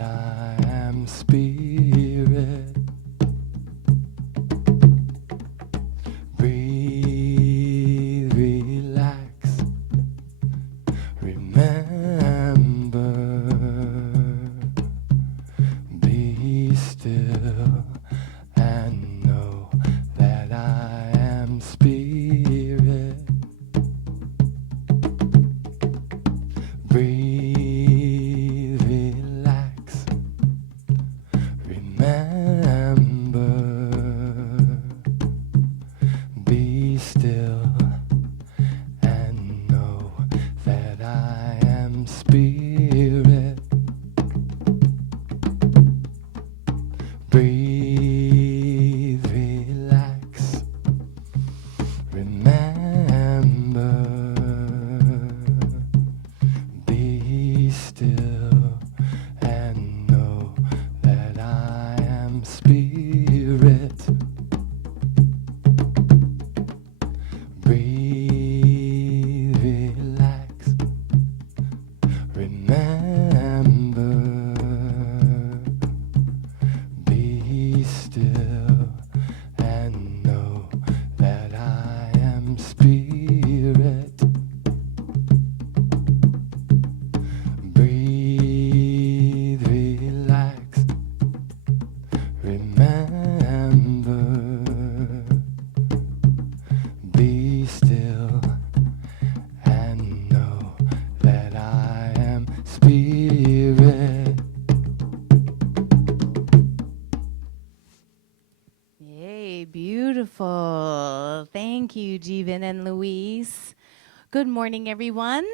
I am spirit. Breathe, relax, remember, be still and know that I am spirit. Breathe, relax, remember, be still and know that I am spirit. Breathe, relax, remember, be still and know that I am spirit. Breathe, relax, remember, be still and know that I am spirit. Breathe, relax, remember, be still and know that I am spirit. Yay, beautiful. Thank you, Jeevan and Louise. Good morning, everyone.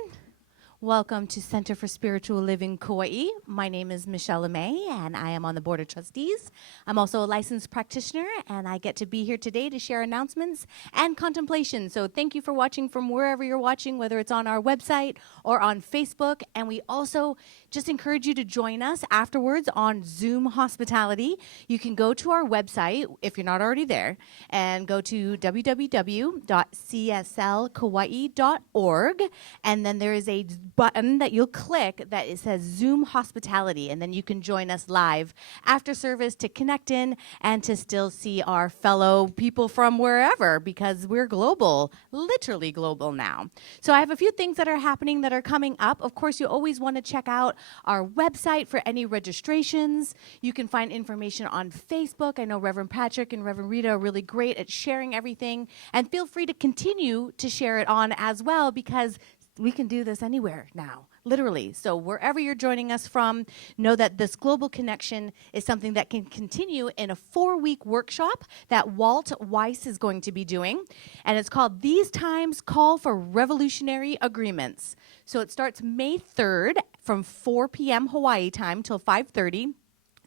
Welcome to Center for Spiritual Living Kauai. My name is Michelle LeMay, and I am on the Board of Trustees. I'm also a licensed practitioner, and I get to be here today to share announcements and contemplation. So thank you for watching from wherever you're watching, whether it's on our website or on Facebook. And we also just encourage you to join us afterwards on Zoom Hospitality. You can go to our website, if you're not already there, and go to www.cslkauai.org, and then there is a button that you'll click that it says Zoom Hospitality, and then you can join us live after service to connect in and to still see our fellow people from wherever, because we're global, literally global now. So I have a few things that are happening that are coming up. Of course, you always want to check out our website for any registrations. You can find information on Facebook. I know Reverend Patrick and Reverend Rita are really great at sharing everything, and feel free to continue to share it on as well, because we can do this anywhere now, literally. So wherever you're joining us from, know that this global connection is something that can continue in a 4-week workshop that Walt Weiss is going to be doing. And it's called These Times Call for Revolutionary Agreements. So it starts May 3rd from 4 p.m. Hawaii time till 5:30.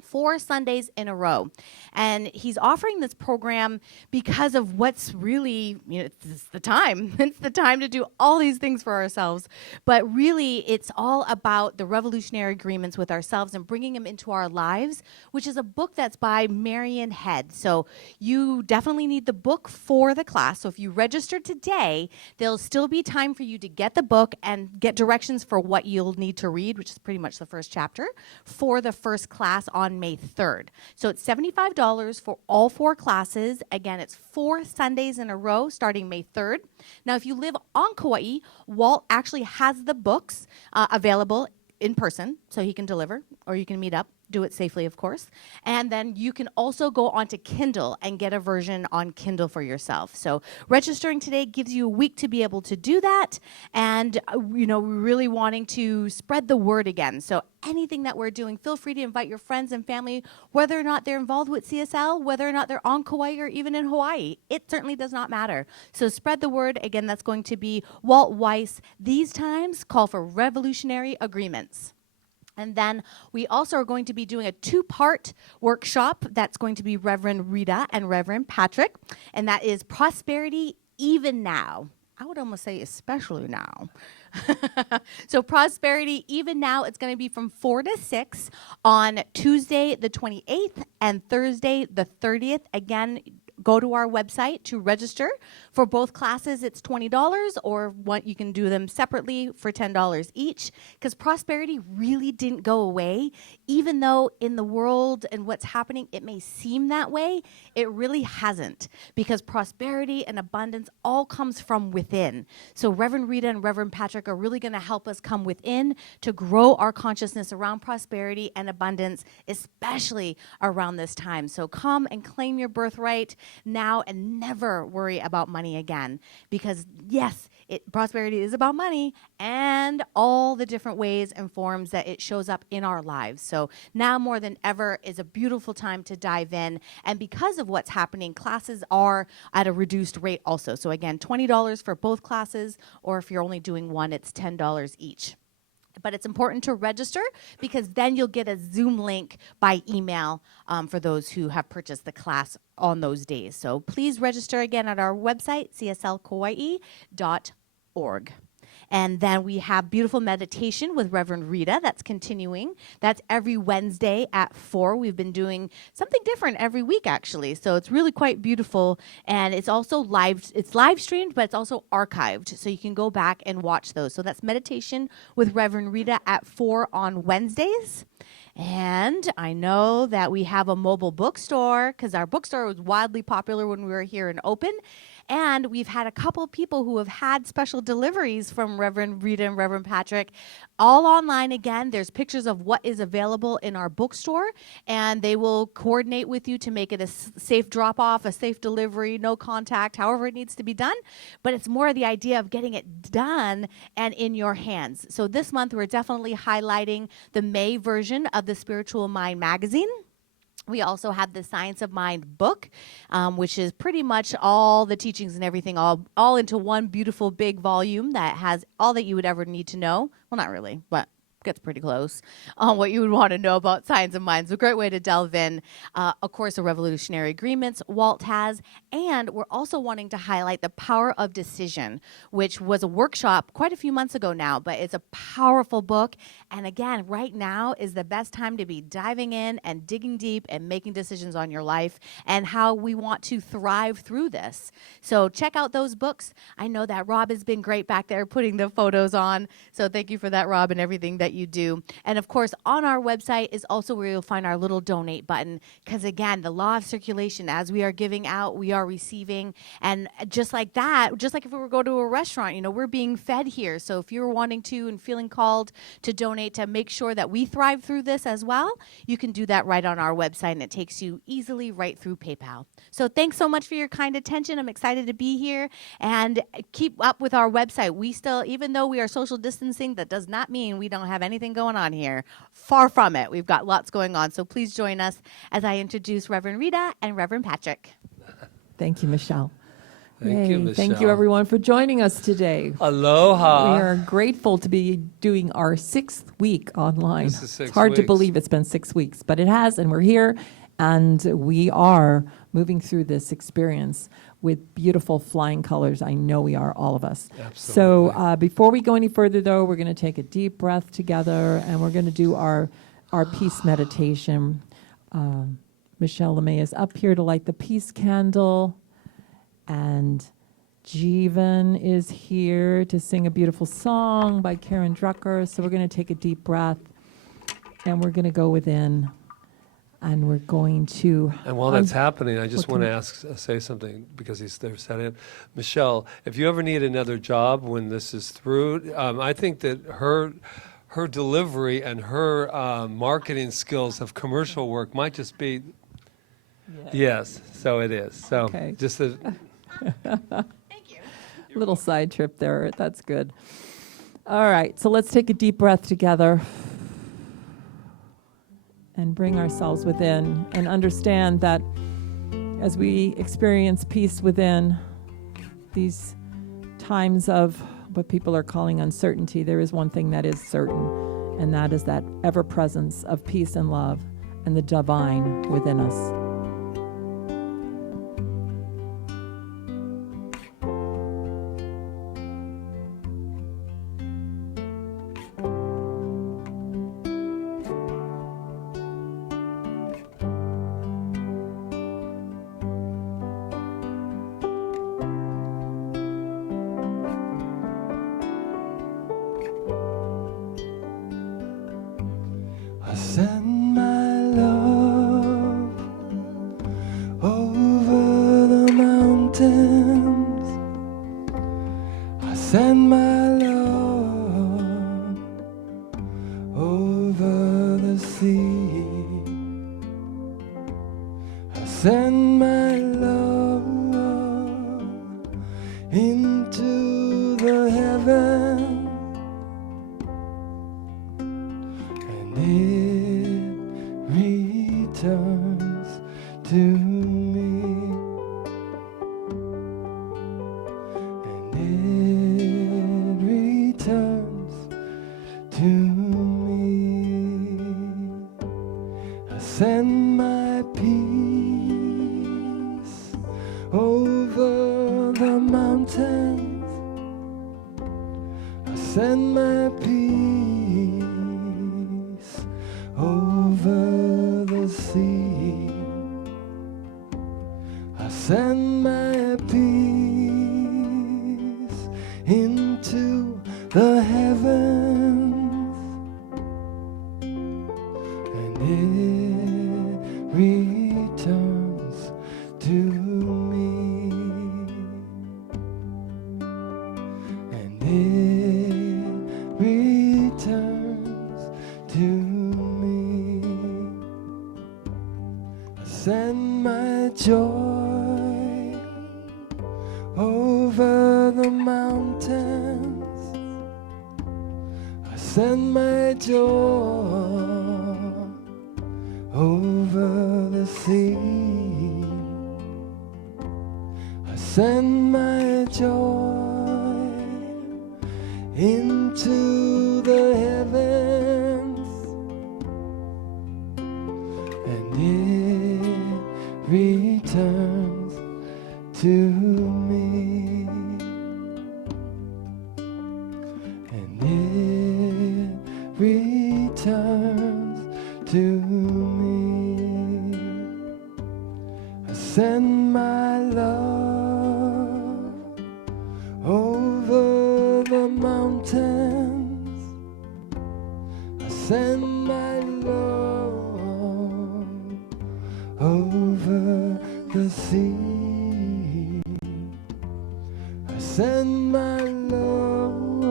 4 Sundays in a row. And he's offering this program because of what's really, it's the time. It's the time to do all these things for ourselves. But really, it's all about the revolutionary agreements with ourselves and bringing them into our lives, which is a book that's by Marian Head. So you definitely need the book for the class. So if you register today, there'll still be time for you to get the book and get directions for what you'll need to read, which is pretty much the first chapter, for the first class on May 3rd. So it's $75 for all 4 classes. Again, it's 4 Sundays in a row starting May 3rd. Now, if you live on Kauai, Walt actually has the books available in person, so he can deliver, or you can meet up. Do it safely, of course. And then you can also go onto Kindle and get a version on Kindle for yourself. So registering today gives you a week to be able to do that. And, we're really wanting to spread the word again. So anything that we're doing, feel free to invite your friends and family, whether or not they're involved with CSL, whether or not they're on Kauai or even in Hawaii. It certainly does not matter. So spread the word. Again, that's going to be Walt Weiss. These times call for revolutionary agreements. And then we also are going to be doing a 2-part workshop that's going to be Reverend Rita and Reverend Patrick, and that is Prosperity Even Now. I would almost say especially now. So Prosperity Even Now, it's going to be from 4 to 6 on Tuesday the 28th and Thursday the 30th. Again, go to our website to register. For both classes, it's $20, or what you can do them separately for $10 each, because prosperity really didn't go away. Even though in the world and what's happening, it may seem that way, it really hasn't, because prosperity and abundance all comes from within. So Reverend Rita and Reverend Patrick are really going to help us come within to grow our consciousness around prosperity and abundance, especially around this time. So come and claim your birthright now and never worry about money again, because yes, prosperity is about money and all the different ways and forms that it shows up in our lives. So now more than ever is a beautiful time to dive in. And because of what's happening, classes are at a reduced rate also. So again, $20 for both classes, or if you're only doing one, it's $10 each. But it's important to register, because then you'll get a Zoom link by email for those who have purchased the class on those days. So please register again at our website, cslkauai.org. And then we have beautiful meditation with Reverend Rita that's continuing. That's every Wednesday at 4. We've been doing something different every week, actually. So it's really quite beautiful. And it's also live streamed, but it's also archived. So you can go back and watch those. So that's meditation with Reverend Rita at 4 on Wednesdays. And I know that we have a mobile bookstore, because our bookstore was wildly popular when we were here and open. And we've had a couple of people who have had special deliveries from Reverend Rita and Reverend Patrick, all online again. There's pictures of what is available in our bookstore, and they will coordinate with you to make it a safe drop-off, a safe delivery, no contact, however it needs to be done. But it's more the idea of getting it done and in your hands. So this month, we're definitely highlighting the May version of the Spiritual Mind magazine. We also have the Science of Mind book, which is pretty much all the teachings and everything all into one beautiful big volume that has all that you would ever need to know. Well, not really, but gets pretty close on what you would want to know about Science of Mind. It's a great way to delve in. A Course of Revolutionary Agreements, Walt has. And we're also wanting to highlight The Power of Decision, which was a workshop quite a few months ago now, but it's a powerful book. And again, right now is the best time to be diving in and digging deep and making decisions on your life and how we want to thrive through this. So check out those books. I know that Rob has been great back there putting the photos on. So thank you for that, Rob, and everything that you do. And of course, on our website is also where you'll find our little donate button, because again, the law of circulation, as we are giving out, we are receiving. And just like that, just like if we were to go to a restaurant, you know, we're being fed here. So if you're wanting to and feeling called to donate to make sure that we thrive through this as well, you can do that right on our website, and it takes you easily right through PayPal. So thanks so much for your kind attention. I'm excited to be here, and keep up with our website. We still, even though we are social distancing, that does not mean we don't have anything going on here. Far from it. We've got lots going on. So please join us as I introduce Reverend Rita and Reverend Patrick. Thank you, Michelle. Thank you, Michelle. Thank you, everyone, for joining us today. Aloha. We are grateful to be doing our 6th week online. This is 6 It's hard to weeks. believe it's been 6 weeks, but it has, and we're here, and we are moving through this experience with beautiful flying colors. I know we are, all of us. Absolutely. So before we go any further, though, we're going to take a deep breath together, and we're going to do our peace meditation. Michelle LeMay is up here to light the peace candle, and Jeevan is here to sing a beautiful song by Karen Drucker. So we're going to take a deep breath, and we're going to go within, and we're going to... And while that's happening, I just what want can to say something, because he's there set in. Michelle, if you ever need another job when this is through, I think that her delivery and her marketing skills of commercial work might just be... Yes, so it is. So Okay. just a... Thank you. Little side trip there. That's good. All right, so let's take a deep breath together and bring ourselves within, and understand that as we experience peace within these times of what people are calling uncertainty, there is one thing that is certain, and that is that ever presence of peace and love and the divine within us. I send my love over the mountains. I send my love over the sea. I send my love into the heaven, and it returns to me, and it returns to me. I send my peace over the mountains. I send my peace over the sea. I send my peace into the heavens, and it returns to me, and it returns to me. I send my joy over the mountains. I send my joy over the sea. I send my joy into the heavens, and it returns to me, and it returns to me. I send my love over the mountains. I send my love over the sea. I send my love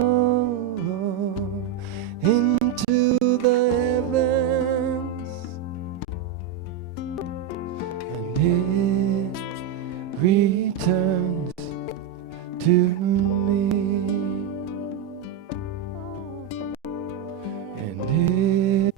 into the heavens, and it returns to me, and it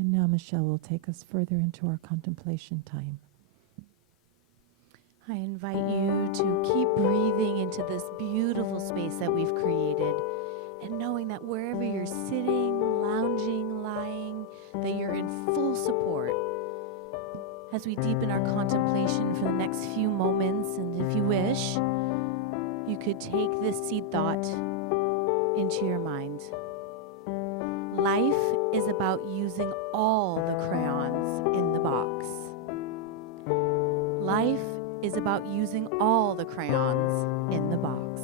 And now Michelle will take us further into our contemplation time. I invite you to keep breathing into this beautiful space that we've created, and knowing that wherever you're sitting, lounging, lying, that you're in full support as we deepen our contemplation for the next few moments. And if you wish, you could take this seed thought into your mind. Life is about using all the crayons in the box. Life is about using all the crayons in the box.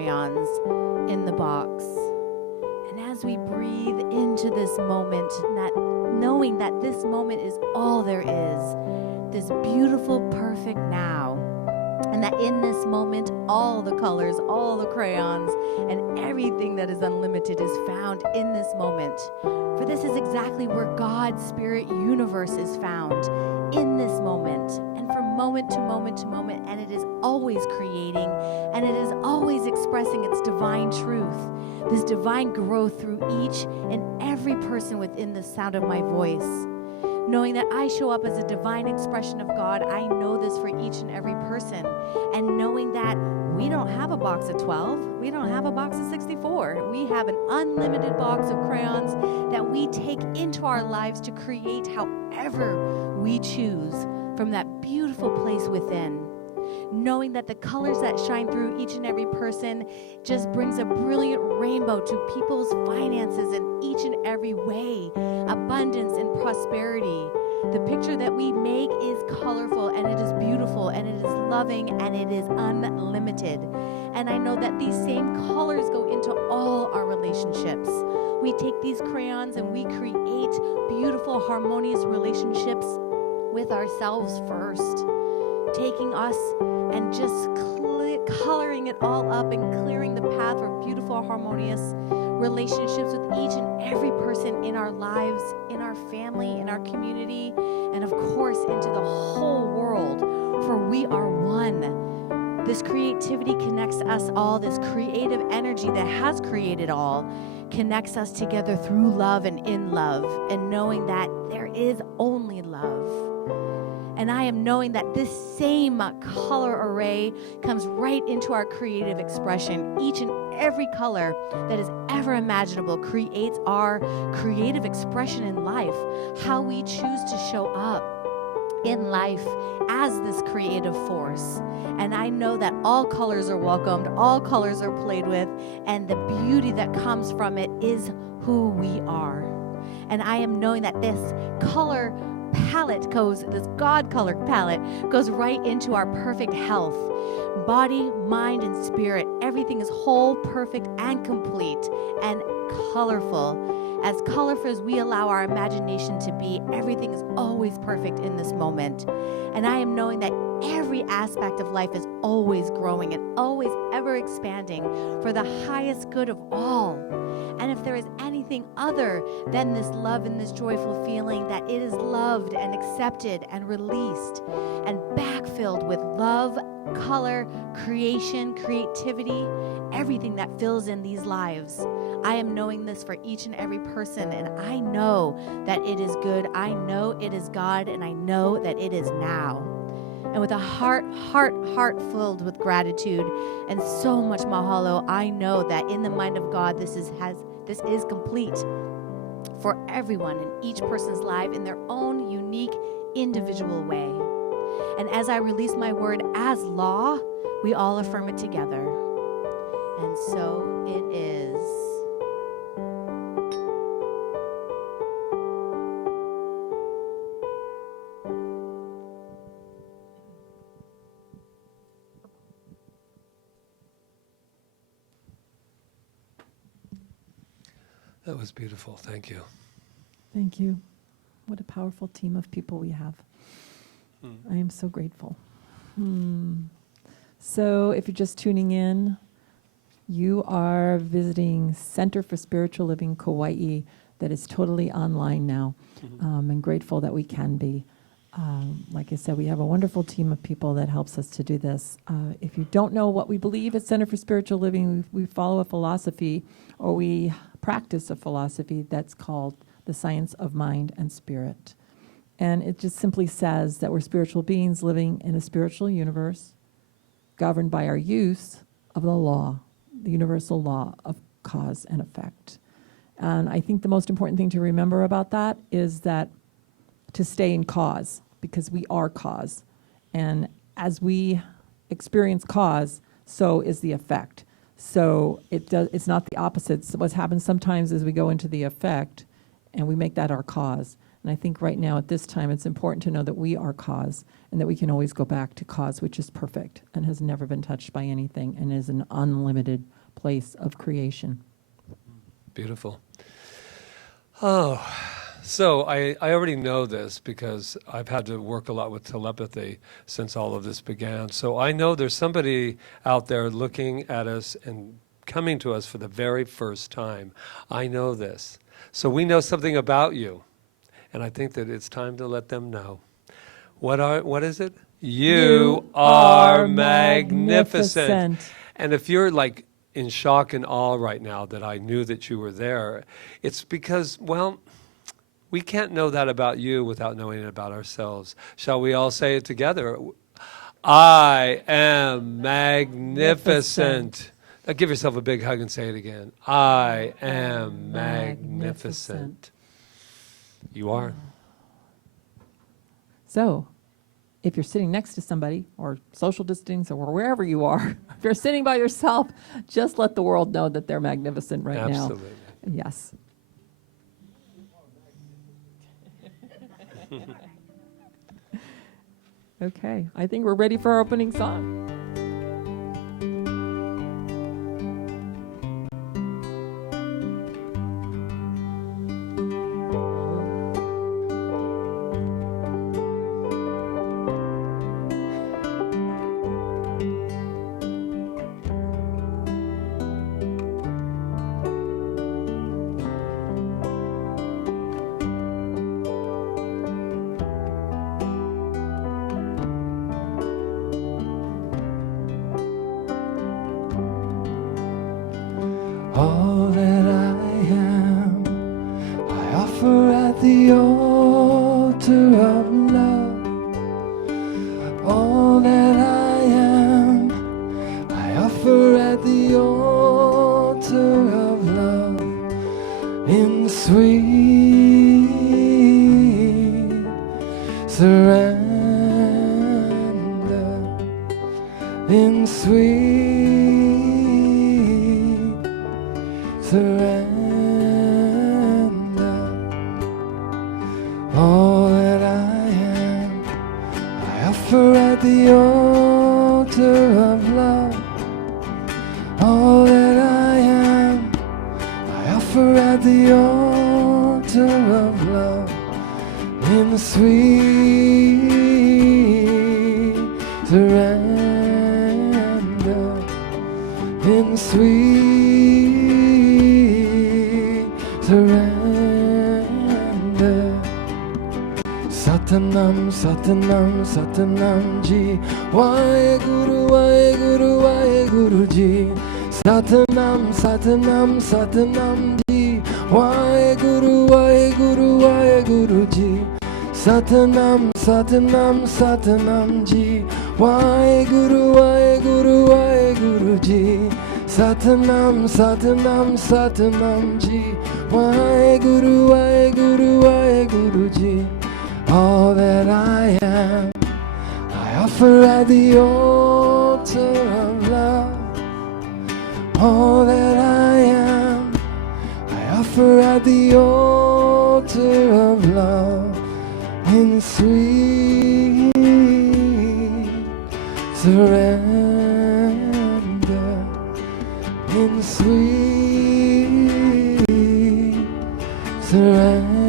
crayons in the box. And as we breathe into this moment, knowing that this moment is all there is, this beautiful, perfect now, and that in this moment, all the colors, all the crayons, and everything that is unlimited is found in this moment. For this is exactly where God's spirit universe is found, in this moment, and from moment to moment to moment, and it is always creating, and it is always expressing its divine truth, this divine growth through each and every person within the sound of my voice. Knowing that I show up as a divine expression of God, I know this for each and every person. And knowing that we don't have a box of 12, we don't have a box of 64. We have an unlimited box of crayons that we take into our lives to create however we choose from that beautiful place within. Knowing that the colors that shine through each and every person just brings a brilliant rainbow to people's finances in each and every way, abundance and prosperity. The picture that we make is colorful, and it is beautiful, and it is loving, and it is unlimited. And I know that these same colors go into all our relationships. We take these crayons and we create beautiful, harmonious relationships with ourselves first, taking us and just coloring it all up and clearing the path for beautiful, harmonious relationships with each and every person in our lives, in our family, in our community, and of course into the whole world, for we are one. This creativity connects us all. This creative energy that has created all connects us together through love and in love, and knowing that there is only love. And I am knowing that this same color array comes right into our creative expression. Each and every color that is ever imaginable creates our creative expression in life, how we choose to show up in life as this creative force. And I know that all colors are welcomed, all colors are played with, and the beauty that comes from it is who we are. And I am knowing that this color palette this God color palette goes right into our perfect health. Body, mind, and spirit. Everything is whole, perfect, and complete, and colorful. As colorful as we allow our imagination to be, everything is always perfect in this moment. And I am knowing that every aspect of life is always growing and always ever expanding for the highest good of all. And if there is anything other than this love and this joyful feeling, that it is loved and accepted and released and backfilled with love, color, creation, creativity, everything that fills in these lives. I am knowing this for each and every person, and I know that it is good. I know it is God, and I know that it is now. And with a heart filled with gratitude and so much mahalo, I know that in the mind of God, this is complete for everyone in each person's life in their own unique, individual way. And as I release my word as law, we all affirm it together. And so it is. That was beautiful. Thank you. Thank you. What a powerful team of people we have. I am so grateful. So if you're just tuning in, you are visiting Center for Spiritual Living Kauai that is totally online now. And grateful that we can be. Like I said, we have a wonderful team of people that helps us to do this. If you don't know what we believe at Center for Spiritual Living, we follow a philosophy, or we practice a philosophy that's called the science of mind and spirit. And it just simply says that we're spiritual beings living in a spiritual universe governed by our use of the law, the universal law of cause and effect. And I think the most important thing to remember about that is that to stay in cause, because we are cause. And as we experience cause, so is the effect. So it's not the opposite. So what happens sometimes is we go into the effect and we make that our cause. And I think right now at this time, it's important to know that we are cause and that we can always go back to cause, which is perfect and has never been touched by anything and is an unlimited place of creation. Beautiful. Oh, so I already know this because I've had to work a lot with telepathy since all of this began. So I know there's somebody out there looking at us and coming to us for the very first time. I know this. So we know something about you. And I think that it's time to let them know. What is it? You are magnificent. And if you're like in shock and awe right now that I knew that you were there, it's because, well, we can't know that about you without knowing it about ourselves. Shall we all say it together? I am magnificent. Now give yourself a big hug and say it again. I am magnificent. You are. So, if you're sitting next to somebody, or social distancing, or wherever you are, if you're sitting by yourself, just let the world know that they're magnificent right now. Absolutely. Yes. Okay, I think we're ready for our opening song. All that I am, I offer at the altar of love. All that I am, I offer at the altar of love. In sweet surrender, in sweet surrender. All that I am, I offer at the altar of love. All that I am, I offer at the altar of love. In sweet surrender, in sweet surrender. Satanam, Satanam, Satanam Ji. Waheguru, Waheguru, Waheguru Ji. Satanam, Satanam, Satanam Ji. Waheguru, Waheguru, Waheguru Ji. Satanam, Satanam, Satanam Ji. Waheguru, Waheguru, Waheguru Ji. Satanam, Satanam, Satanam Ji. Waheguru, Waheguru, Waheguru Ji. All that I am, I offer at the altar of love. All that I am, I offer at the altar of love. In sweet surrender, in sweet surrender.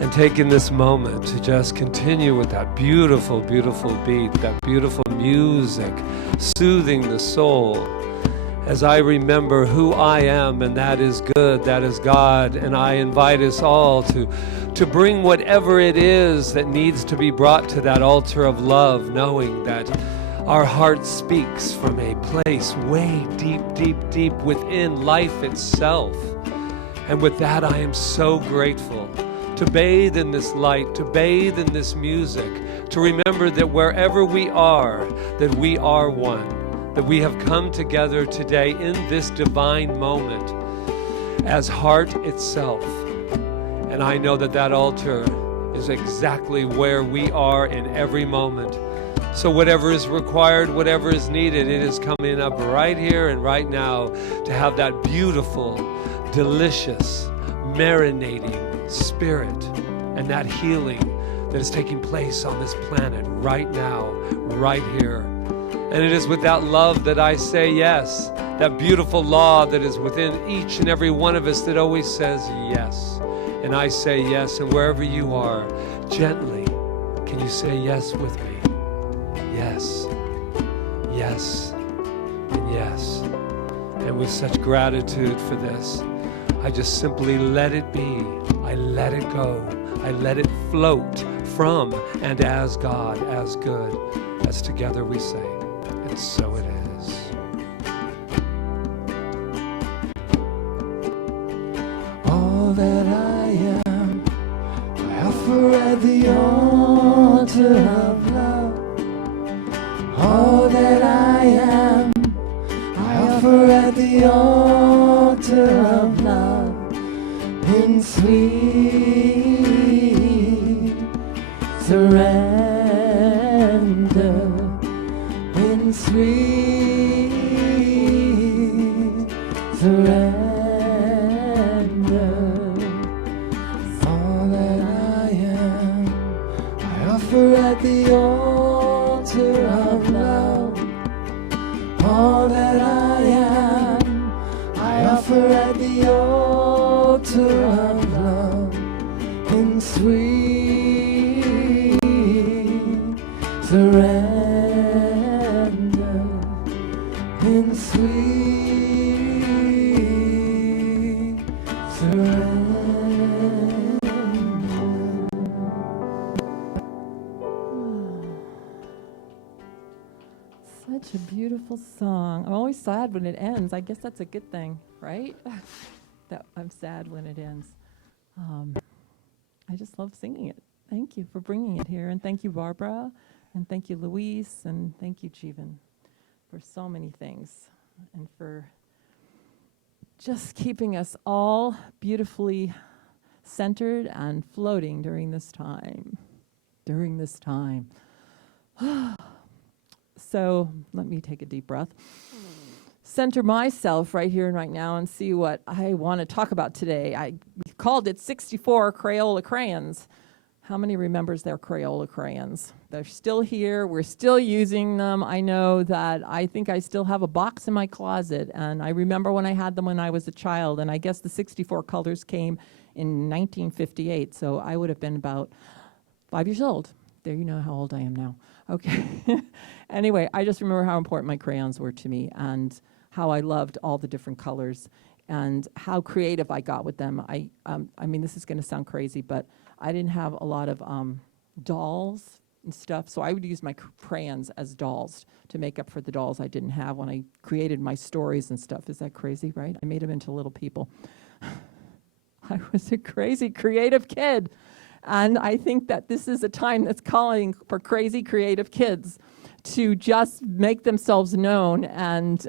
And taking this moment to just continue with that beautiful, beautiful beat, that beautiful music, soothing the soul. As I remember who I am, and that is good, that is God, and I invite us all to bring whatever it is that needs to be brought to that altar of love, knowing that our heart speaks from a place way deep, deep, deep within life itself. And with that, I am so grateful to bathe in this light, to bathe in this music, to remember that wherever we are, that we are one, that we have come together today in this divine moment as heart itself. And I know that that altar is exactly where we are in every moment. So whatever is required, whatever is needed, it is coming up right here and right now to have that beautiful, delicious marinating spirit and that healing that is taking place on this planet right now, right here. And it is with that love that I say yes, that beautiful law that is within each and every one of us that always says yes. And I say yes, and wherever you are, gently, can you say yes with me? Yes, yes, and yes. And with such gratitude for this, I just simply let it be. I let it go. I let it float from and as God, as good, as together we say. And so it is. All that I am, I offer at the altar of love. All that I am, I offer at the altar of love. In sweet surrender, in sweet surrender. All that I am, I offer at the altar of love. All that I am, I offer at the altar of love. In sweet surrender, in sweet surrender. Such a beautiful song. I'm always sad when it ends. I guess that's a good thing, right? That I'm sad when it ends. I just love singing it. Thank you for bringing it here. And thank you, Barbara. And thank you, Luis. And thank you, Jeevan, for so many things. And for just keeping us all beautifully centered and floating during this time. During this time. So let me take a deep breath. Center myself right here and right now and see what I want to talk about today. I called it 64 Crayola Crayons. How many remembers their Crayola crayons? They're still here. We're still using them. I know that I think I still have a box in my closet, and I remember when I had them when I was a child, and I guess the 64 colors came in 1958, so I would have been about 5 years old. There, you know how old I am now. Okay. Anyway, I just remember how important my crayons were to me and how I loved all the different colors and how creative I got with them. I mean, this is going to sound crazy, but I didn't have a lot of dolls and stuff, so I would use my crayons as dolls to make up for the dolls I didn't have when I created my stories and stuff. Is that crazy, right? I made them into little people. I was a crazy creative kid. And I think that this is a time that's calling for crazy creative kids to just make themselves known and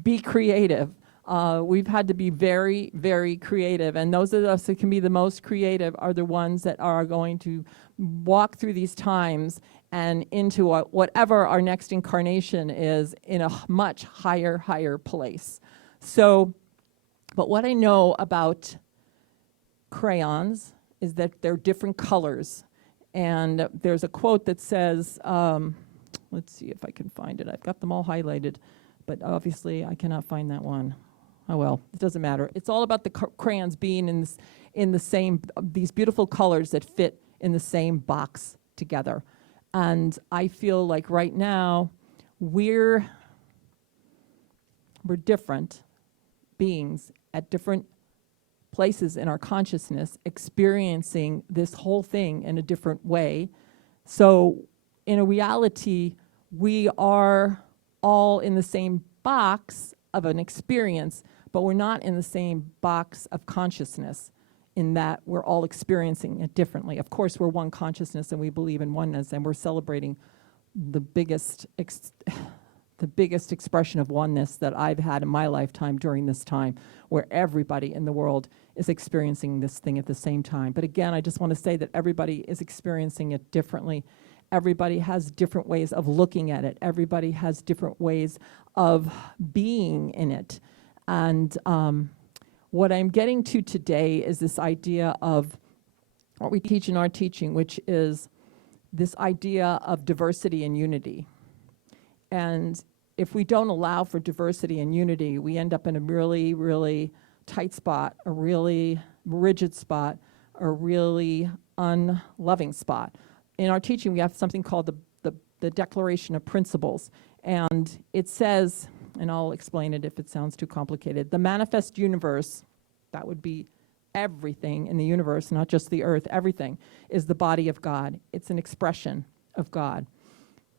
be creative. We've had to be very, very creative. And those of us that can be the most creative are the ones that are going to walk through these times and into whatever our next incarnation is in a much higher place. So, but what I know about crayons is that they're different colors. And there's a quote that says, let's see if I can find it. I've got them all highlighted, but obviously I cannot find that one. Oh well, it doesn't matter. It's all about the crayons being in the same, these beautiful colors that fit in the same box together. And I feel like right now we're different beings at different places in our consciousness, experiencing this whole thing in a different way. So in a reality, we are all in the same box of an experience, but we're not in the same box of consciousness in that we're all experiencing it differently. Of course, we're one consciousness and we believe in oneness, and we're celebrating the biggest expression of oneness that I've had in my lifetime during this time, where everybody in the world is experiencing this thing at the same time. But again, I just want to say that everybody is experiencing it differently. Everybody has different ways of looking at it. Everybody has different ways of being in it. And What I'm getting to today is this idea of what we teach in our teaching, which is this idea of diversity and unity. And if we don't allow for diversity and unity, we end up in a really, really tight spot, a really rigid spot, a really unloving spot. In our teaching, we have something called the Declaration of Principles. And it says, and I'll explain it if it sounds too complicated, the manifest universe, that would be everything in the universe, not just the earth, everything, is the body of God. It's an expression of God.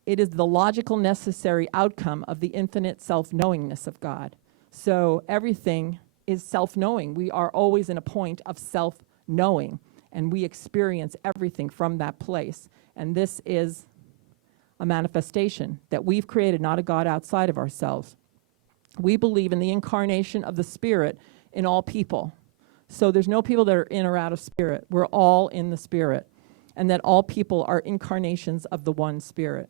It is the logical necessary outcome of the infinite self-knowingness of God. So everything is self-knowing. We are always in a point of self-knowing, and we experience everything from that place. And this is a manifestation that we've created, not a God outside of ourselves. We believe in the incarnation of the Spirit in all people. So there's no people that are in or out of Spirit. We're all in the Spirit. And that all people are incarnations of the one Spirit.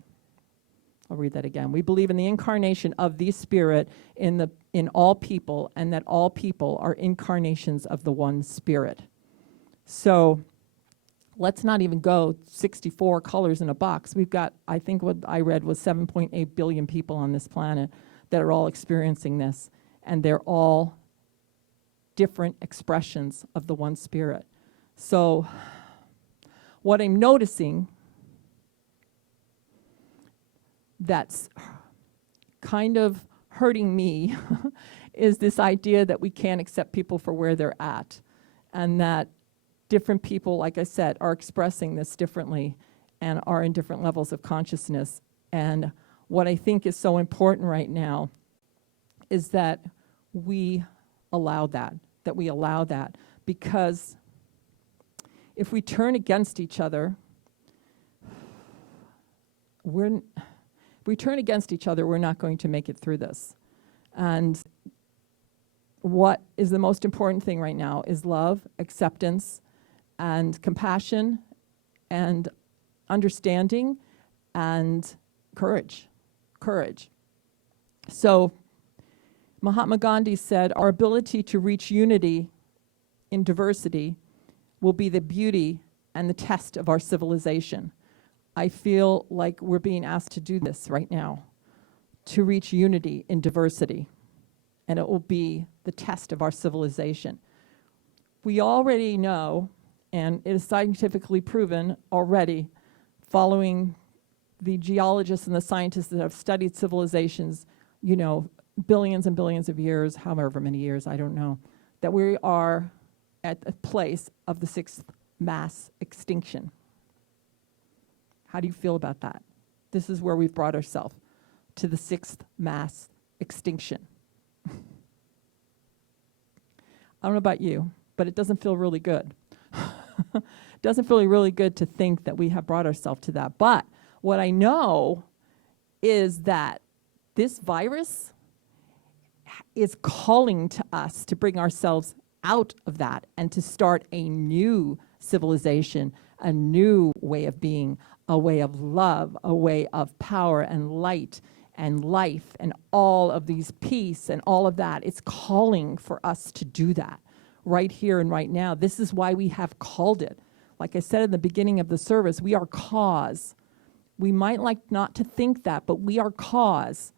I'll read that again. We believe in the incarnation of the Spirit in all people, and that all people are incarnations of the one Spirit. So let's not even go 64 colors in a box. We've got, I think what I read was 7.8 billion people on this planet that are all experiencing this, and they're all different expressions of the one Spirit. So what I'm noticing that's kind of hurting me is this idea that we can't accept people for where they're at, and that different people, like I said, are expressing this differently and are in different levels of consciousness. And what I think is so important right now is that we allow that because if we turn against each other, we're not going to make it through this. And what is the most important thing right now is love, acceptance, and compassion, and understanding, and courage. So Mahatma Gandhi said, our ability to reach unity in diversity will be the beauty and the test of our civilization. I feel like we're being asked to do this right now, to reach unity in diversity, and it will be the test of our civilization. We already know, and it is scientifically proven already, following the geologists and the scientists that have studied civilizations, billions and billions of years, however many years, I don't know, that we are at a place of the sixth mass extinction. How do you feel about that? This is where we've brought ourselves, to the sixth mass extinction. I don't know about you, but it doesn't feel really good. It doesn't feel really good to think that we have brought ourselves to that. But what I know is that this virus is calling to us to bring ourselves out of that and to start a new civilization, a new way of being, a way of love, a way of power and light and life and all of these peace and all of that. It's calling for us to do that right here and right now. This is why we have called it. Like I said in the beginning of the service, we are cause. We might like not to think that, but we are cause.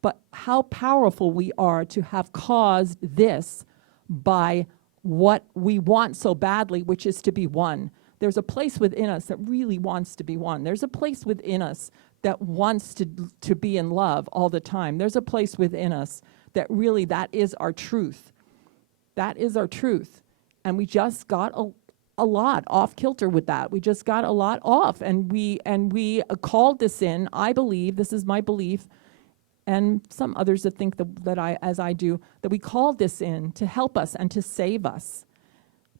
But how powerful we are to have caused this by what we want so badly, which is to be one. There's a place within us that really wants to be one. There's a place within us that wants to be in love all the time. There's a place within us that really, that is our truth. That is our truth. And we just got a lot off kilter with that. We just got a lot off, and we called this in. I believe, this is my belief, and some others that think that I, as I do, that we called this in to help us and to save us.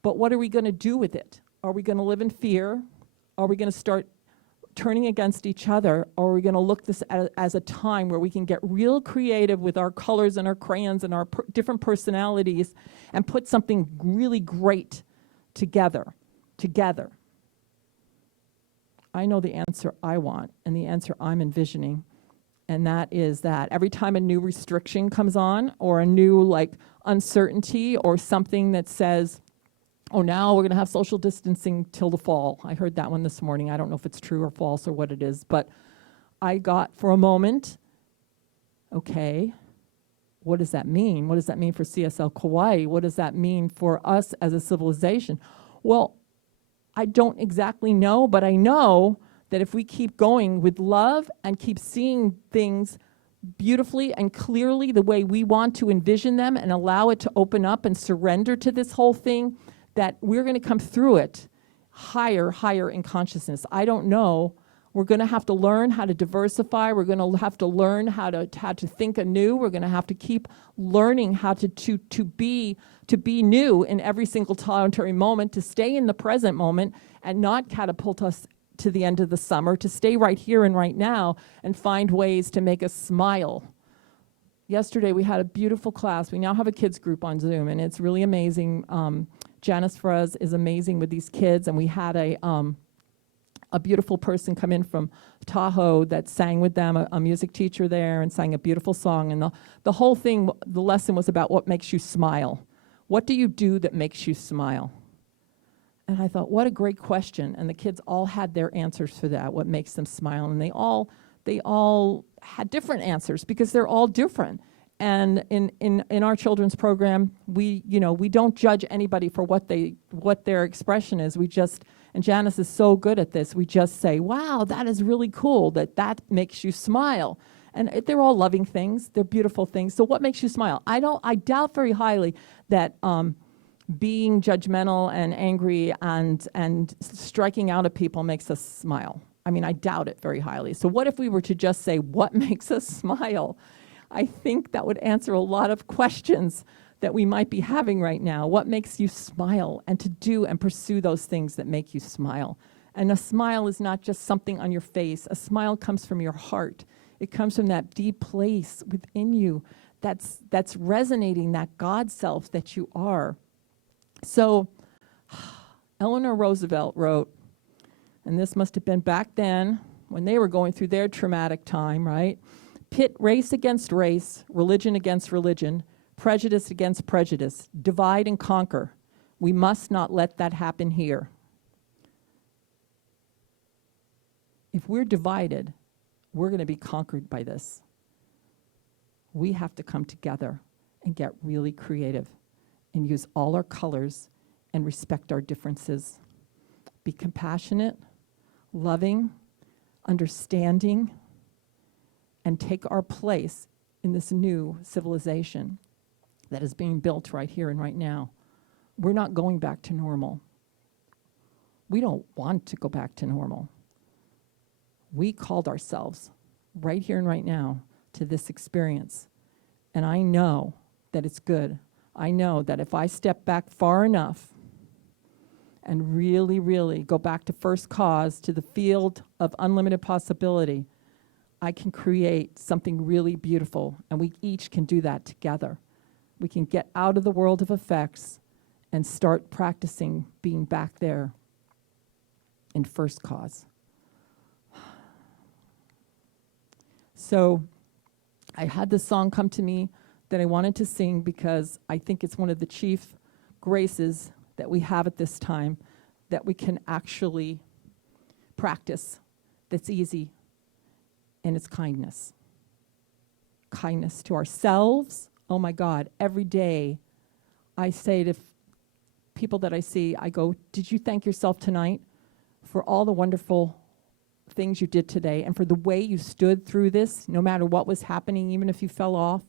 But what are we going to do with it? Are we going to live in fear? Are we going to start turning against each other? Or are we going to look this as a time where we can get real creative with our colors and our crayons and our different personalities and put something really great together? I know the answer I want, and the answer I'm envisioning, And that is that every time a new restriction comes on, or a new like uncertainty, or something that says, oh, now we're going to have social distancing till the fall. I heard that one this morning. I don't know if it's true or false or what it is, but I got for a moment, okay, what does that mean? What does that mean for CSL Kauai? What does that mean for us as a civilization? Well, I don't exactly know, but I know that if we keep going with love and keep seeing things beautifully and clearly the way we want to envision them and allow it to open up and surrender to this whole thing, that we're going to come through it higher in consciousness. I don't know. We're going to have to learn how to diversify. We're going to have to learn how to think anew. We're going to have to keep learning how to be new in every single solitary moment, to stay in the present moment and not catapult us to the end of the summer, to stay right here and right now and find ways to make us smile. Yesterday we had a beautiful class. We now have a kids group on Zoom, and it's really amazing. Janice Ferez is amazing with these kids, and we had a beautiful person come in from Tahoe that sang with them, a music teacher there, and sang a beautiful song. And the whole thing, the lesson was about what makes you smile. What do you do that makes you smile? And I thought, what a great question. And the kids all had their answers for that, what makes them smile. And they all had different answers because they're all different. And in our children's program, we don't judge anybody for what their expression is. We just, and Janice is so good at this, we just say, wow, that is really cool, that makes you smile. And they're all loving things, they're beautiful things. So what makes you smile? I doubt very highly that being judgmental and angry and striking out at people makes us smile. I mean, I doubt it very highly. So what if we were to just say, what makes us smile? I think that would answer a lot of questions that we might be having right now. What makes you smile? And to do and pursue those things that make you smile. And a smile is not just something on your face. A smile comes from your heart. It comes from that deep place within you that's resonating, that God self that you are. So Eleanor Roosevelt wrote, and this must have been back then when they were going through their traumatic time, right? Pit race against race, religion against religion, prejudice against prejudice, divide and conquer. We must not let that happen here. If we're divided, we're going to be conquered by this. We have to come together and get really creative and use all our colors and respect our differences. Be compassionate, loving, understanding, and take our place in this new civilization that is being built right here and right now. We're not going back to normal. We don't want to go back to normal. We called ourselves right here and right now to this experience. And I know that it's good. I know that if I step back far enough and really, really go back to first cause, to the field of unlimited possibility, I can create something really beautiful, and we each can do that together. We can get out of the world of effects and start practicing being back there in first cause. So I had this song come to me that I wanted to sing because I think it's one of the chief graces that we have at this time that we can actually practice, that's easy, and it's kindness. Kindness to ourselves. Oh my God, every day I say to people that I see, I go, did you thank yourself tonight for all the wonderful things you did today and for the way you stood through this, no matter what was happening, even if you fell off,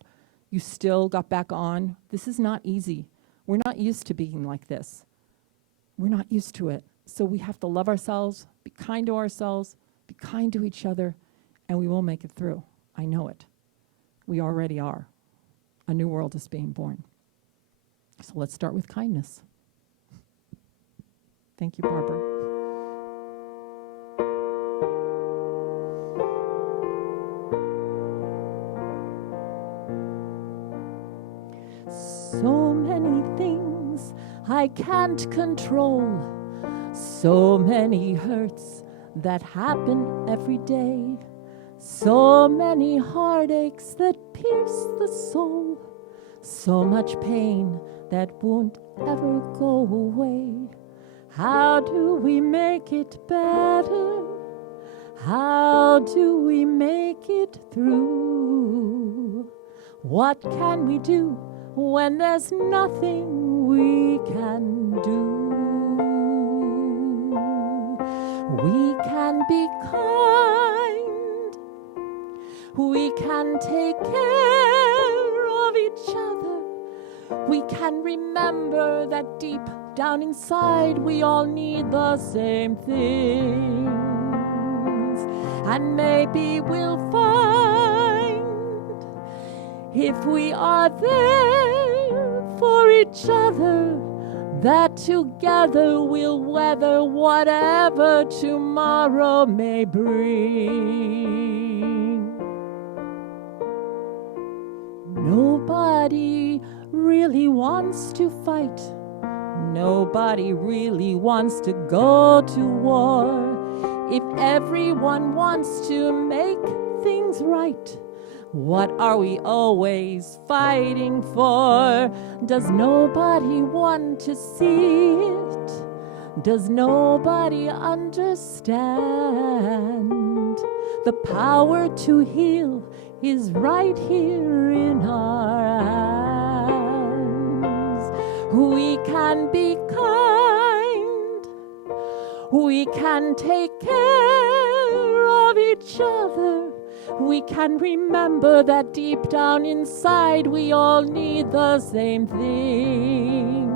you still got back on. This is not easy. We're not used to being like this. We're not used to it. So we have to love ourselves, be kind to ourselves, be kind to each other, and we will make it through. I know it. We already are. A new world is being born. So let's start with kindness. Thank you, Barbara. So many things I can't control, so many hurts that happen every day. So many heartaches that pierce the soul, so much pain that won't ever go away. How do we make it better? How do we make it through? What can we do when there's nothing we can do? We can be kind. We can take care of each other. We can remember that deep down inside we all need the same things. And maybe we'll find, if we are there for each other, that together we'll weather whatever tomorrow may bring. Nobody really wants to fight. Nobody really wants to go to war. If everyone wants to make things right, what are we always fighting for? Does nobody want to see it? Does nobody understand? The power to heal is right here in our hands. We can be kind. We can take care of each other. We can remember that deep down inside we all need the same thing.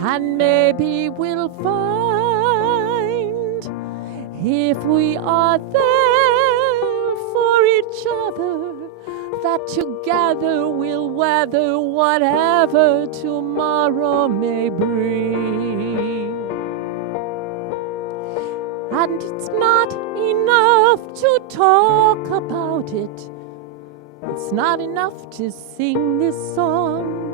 And maybe we'll find, if we are there for each other, that together we'll weather whatever tomorrow may bring. And it's not enough to talk about it. It's not enough to sing this song.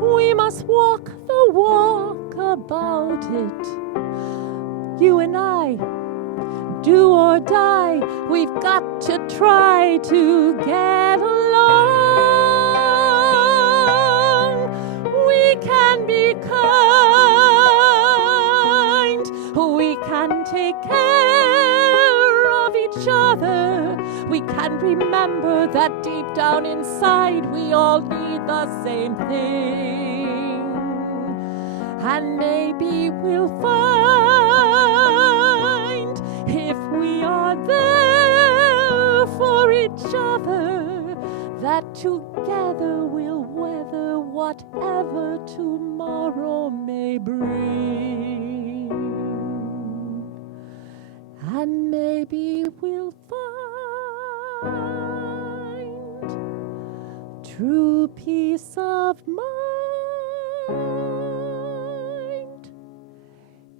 We must walk the walk about it. You and I, do or die, we've got to try to get along. We can be kind. We can take care of each other. We can remember that deep down inside we all need the same thing. And maybe we'll find, if we are there for each other, that together we'll weather whatever tomorrow may bring. And maybe we'll find true peace of mind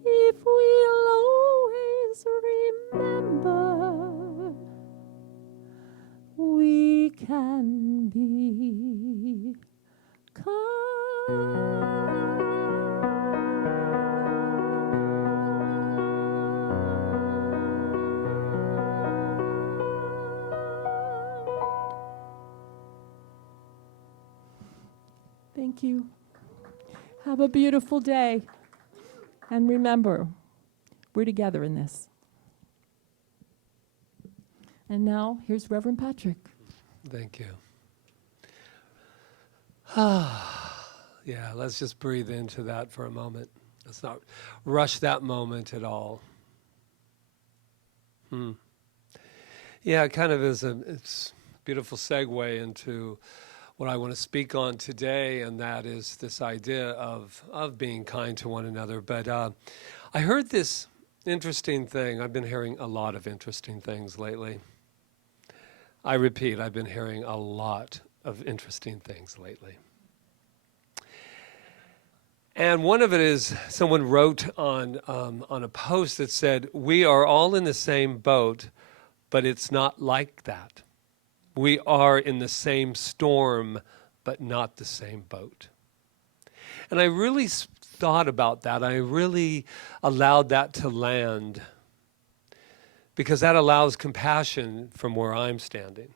if we'll always remember we can be kind. Thank you. Have a beautiful day. And remember, we're together in this. And now, here's Reverend Patrick. Thank you. Yeah, let's just breathe into that for a moment. Let's not rush that moment at all. Yeah, it kind of is it's a beautiful segue into what I want to speak on today, and that is this idea of being kind to one another. But I heard this interesting thing. I've been hearing a lot of interesting things lately. I repeat, I've been hearing a lot of interesting things lately. And one of it is someone wrote on a post that said, "We are all in the same boat, but it's not like that. We are in the same storm, but not the same boat." And I really thought about that. I really allowed that to land. because that allows compassion from where I'm standing,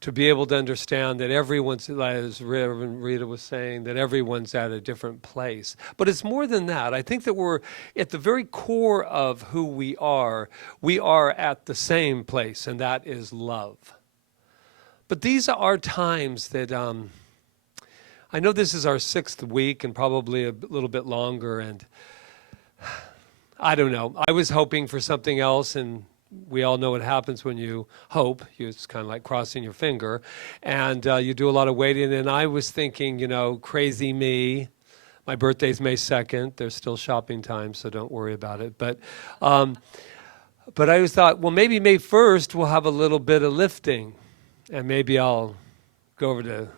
to be able to understand that everyone's, as Reverend Rita was saying, that everyone's at a different place. But it's more than that. I think that we're at the very core of who we are at the same place, and that is love. But these are times that, I know this is our 6th week and probably a little bit longer, and I don't know. I was hoping for something else, and we all know what happens when you hope. It's kind of like crossing your finger, and you do a lot of waiting. And I was thinking, crazy me. My birthday's May 2nd. There's still shopping time, so don't worry about it. But I always thought, well, maybe May 1st we'll have a little bit of lifting, and maybe I'll go over to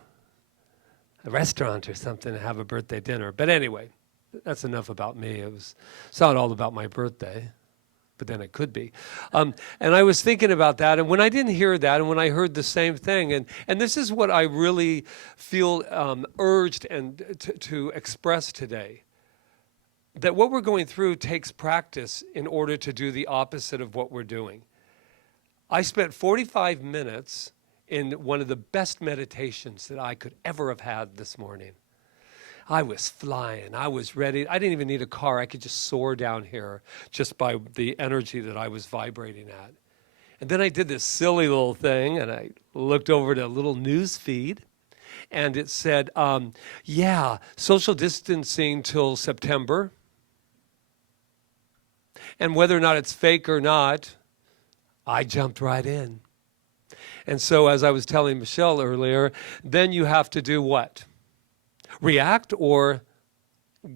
a restaurant or something and have a birthday dinner. But anyway, that's enough about me. It's not all about my birthday, but then it could be. And I was thinking about that, and when I didn't hear that, and when I heard the same thing, and this is what I really feel urged and to express today, that what we're going through takes practice in order to do the opposite of what we're doing. I spent 45 minutes in one of the best meditations that I could ever have had this morning. I was flying. I was ready. I didn't even need a car. I could just soar down here just by the energy that I was vibrating at. And then I did this silly little thing, and I looked over to a little news feed, and it said, social distancing till September. And whether or not it's fake or not, I jumped right in. And so as I was telling Michelle earlier, then you have to do what? React or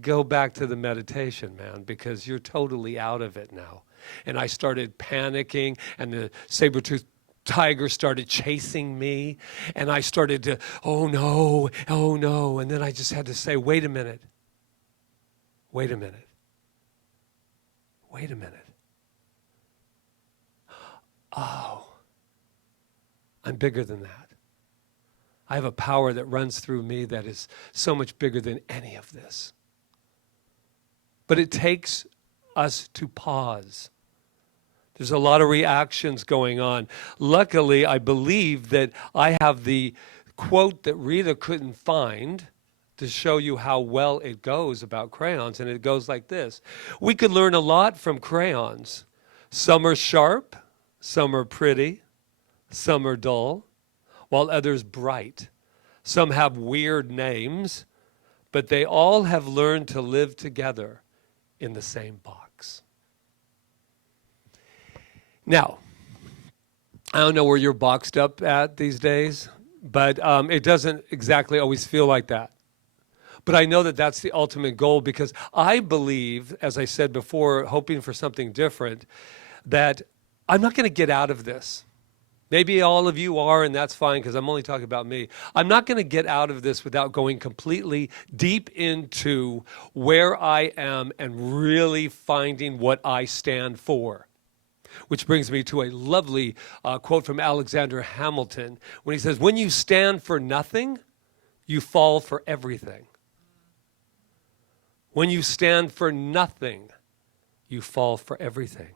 go back to the meditation, man, because you're totally out of it now. And I started panicking, and the saber-toothed tiger started chasing me, and I started to, oh no, and then I just had to say, wait a minute. Oh, I'm bigger than that. I have a power that runs through me that is so much bigger than any of this. But it takes us to pause. There's a lot of reactions going on. Luckily, I believe that I have the quote that Rita couldn't find to show you how well it goes about crayons, and it goes like this. We could learn a lot from crayons. Some are sharp, some are pretty, some are dull, while others bright. Some have weird names, but they all have learned to live together in the same box. Now, I don't know where you're boxed up at these days, but it doesn't exactly always feel like that. But I know that that's the ultimate goal, because I believe, as I said before, hoping for something different, that I'm not going to get out of this. Maybe all of you are, and that's fine, because I'm only talking about me. I'm not going to get out of this without going completely deep into where I am and really finding what I stand for. Which brings me to a lovely quote from Alexander Hamilton, when he says, when you stand for nothing, you fall for everything. When you stand for nothing, you fall for everything.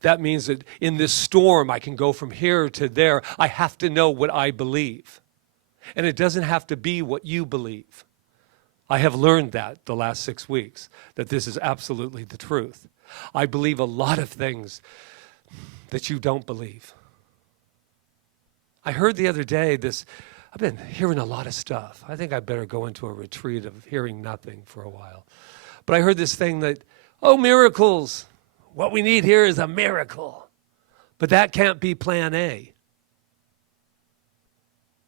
That means that in this storm, I can go from here to there. I have to know what I believe. And it doesn't have to be what you believe. I have learned that the last 6 weeks, that this is absolutely the truth. I believe a lot of things that you don't believe. I heard the other day I've been hearing a lot of stuff. I think I better go into a retreat of hearing nothing for a while. But I heard this thing that, miracles. What we need here is a miracle. But that can't be plan A.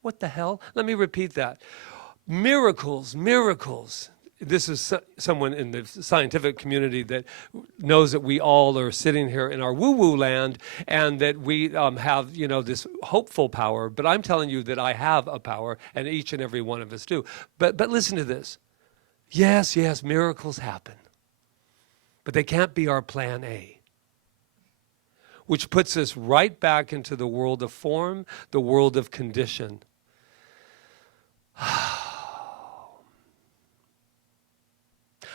What the hell? Let me repeat that. Miracles. This is someone in the scientific community that knows that we all are sitting here in our woo-woo land, and that we have, this hopeful power. But I'm telling you that I have a power, and each and every one of us do. But listen to this. Yes, miracles happen. But they can't be our plan A. Which puts us right back into the world of form, the world of condition.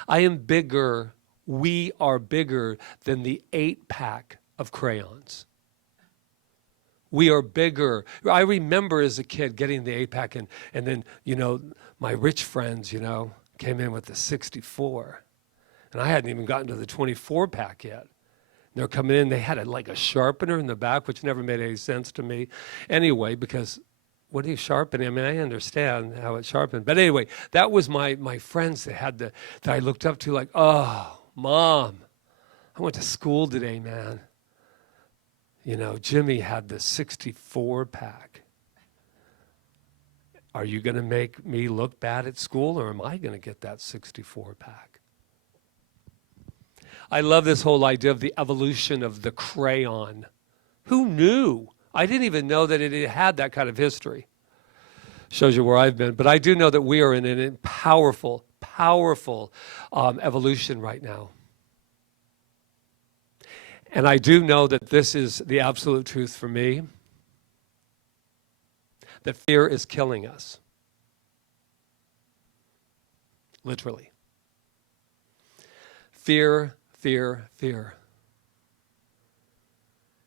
I am bigger, we are bigger than the 8-pack of crayons. We are bigger. I remember as a kid getting the 8-pack and then, my rich friends, came in with the 64. And I hadn't even gotten to the 24-pack yet. They're coming in, they had like a sharpener in the back, which never made any sense to me. Anyway, because what are you sharpening? I mean, I understand how it's sharpened. But anyway, that was my friends that I looked up to, like, oh, Mom, I went to school today, man. Jimmy had the 64-pack. Are you going to make me look bad at school, or am I going to get that 64-pack? I love this whole idea of the evolution of the crayon. Who knew? I didn't even know that it had that kind of history. Shows you where I've been. But I do know that we are in a powerful, powerful evolution right now. And I do know that this is the absolute truth for me, that fear is killing us. Literally. Fear, fear, fear.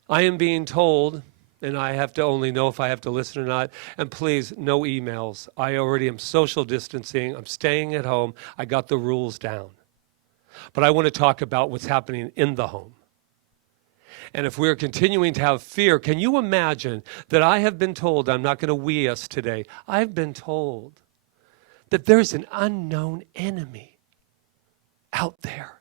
I am being told, and I have to only know if I have to listen or not, and please, no emails. I already am social distancing. I'm staying at home. I got the rules down. But I want to talk about what's happening in the home. And if we're continuing to have fear, can you imagine that I have been told, I'm not going to we us today, I've been told that there's an unknown enemy out there.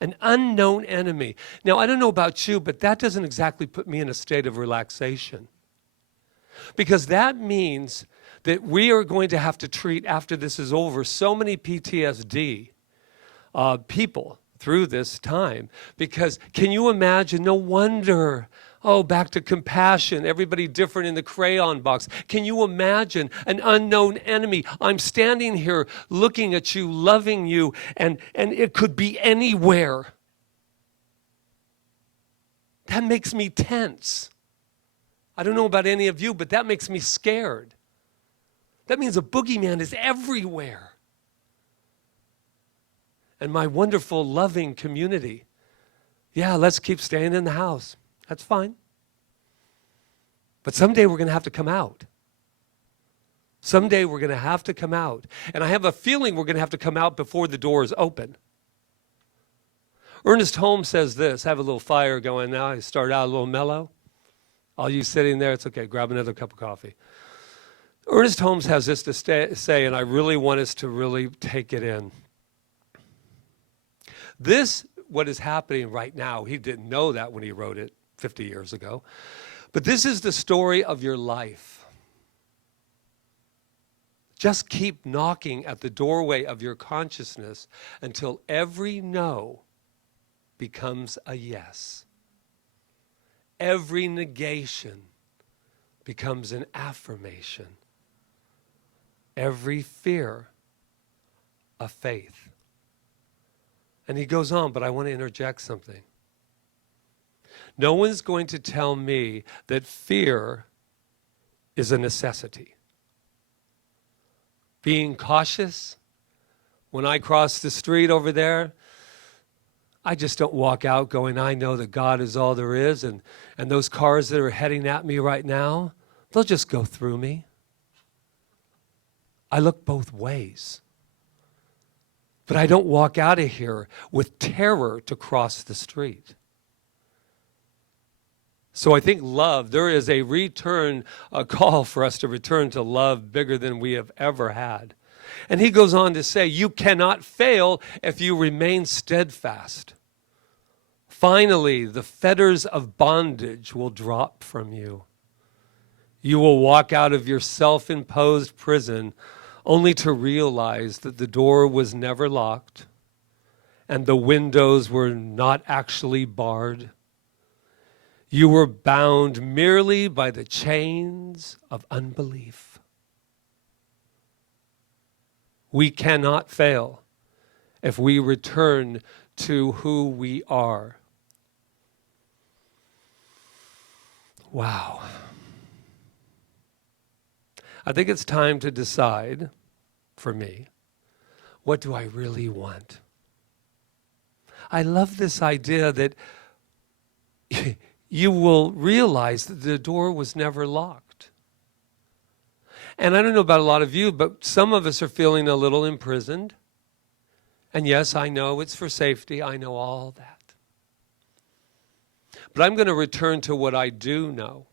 An unknown enemy. Now, I don't know about you, but that doesn't exactly put me in a state of relaxation. Because that means that we are going to have to treat, after this is over, so many PTSD people through this time. Because can you imagine? No wonder. Oh, back to compassion. Everybody different in the crayon box. Can you imagine an unknown enemy? I'm standing here looking at you, loving you, and it could be anywhere. That makes me tense. I don't know about any of you, but that makes me scared. That means a boogeyman is everywhere. And my wonderful, loving community, yeah, let's keep staying in the house. That's fine. But someday we're going to have to come out. Someday we're going to have to come out. And I have a feeling we're going to have to come out before the doors open. Ernest Holmes says this. I have a little fire going now. I start out a little mellow. All you sitting there, it's okay. Grab another cup of coffee. Ernest Holmes has this to say, and I really want us to really take it in. This, what is happening right now, he didn't know that when he wrote it 50 years ago. But this is the story of your life. Just keep knocking at the doorway of your consciousness until every no becomes a yes. Every negation becomes an affirmation. Every fear, a faith. And he goes on, but I want to interject something. No one's going to tell me that fear is a necessity. Being cautious, when I cross the street over there, I just don't walk out going, I know that God is all there is, and those cars that are heading at me right now, they'll just go through me. I look both ways. But I don't walk out of here with terror to cross the street. So I think love, there is a call for us to return to love bigger than we have ever had. And he goes on to say, you cannot fail if you remain steadfast. Finally, the fetters of bondage will drop from you. You will walk out of your self-imposed prison only to realize that the door was never locked and the windows were not actually barred. You were bound merely by the chains of unbelief. We cannot fail if we return to who we are. Wow. I think it's time to decide, for me, what do I really want? I love this idea that you will realize that the door was never locked. And I don't know about a lot of you, but some of us are feeling a little imprisoned. And yes, I know it's for safety. I know all that. But I'm going to return to what I do know.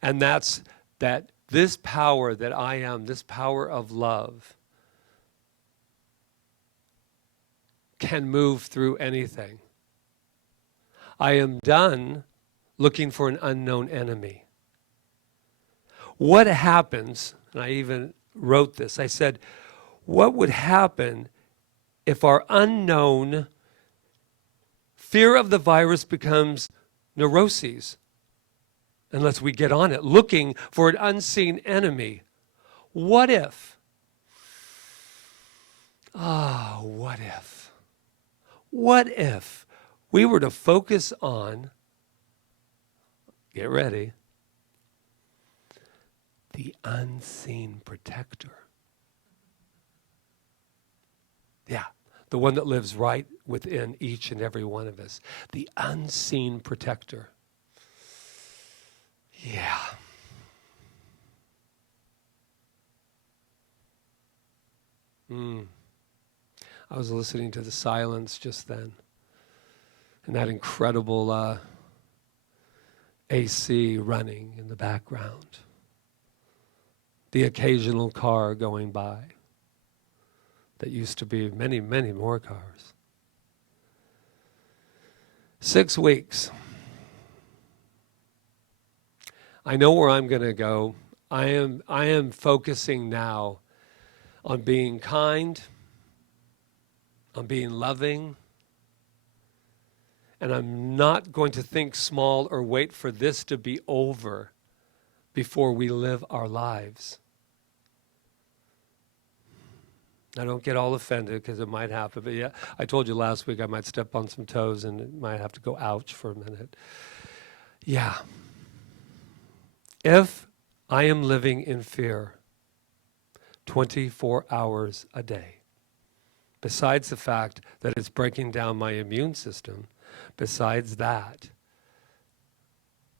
And that's that this power that I am, this power of love, can move through anything. I am done looking for an unknown enemy. What happens, and I even wrote this, I said, what would happen if our unknown fear of the virus becomes neuroses? Unless we get on it, looking for an unseen enemy. What if? What if? What if we were to focus on, get ready, the unseen protector? Yeah, the one that lives right within each and every one of us. The unseen protector. Yeah. I was listening to the silence just then. And that incredible AC running in the background. The occasional car going by. That used to be many, many more cars. 6 weeks. I know where I'm going to go. I am focusing now on being kind, on being loving, and I'm not going to think small or wait for this to be over before we live our lives. I don't get all offended because it might happen, but yeah, I told you last week I might step on some toes and it might have to go ouch for a minute. Yeah. If I am living in fear 24 hours a day, besides the fact that it's breaking down my immune system, besides that,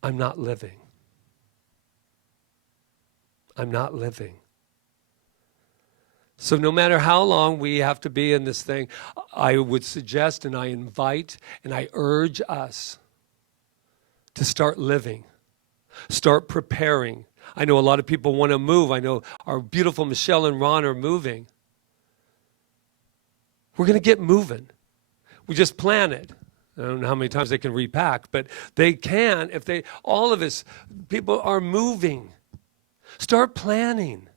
I'm not living. I'm not living. So no matter how long we have to be in this thing, I would suggest and I invite and I urge us to start living. Start preparing. I know a lot of people want to move. I know our beautiful Michelle and Ron are moving. We're going to get moving. We just plan it. I don't know how many times they can repack, but they can if they, all of us, people are moving. Start planning.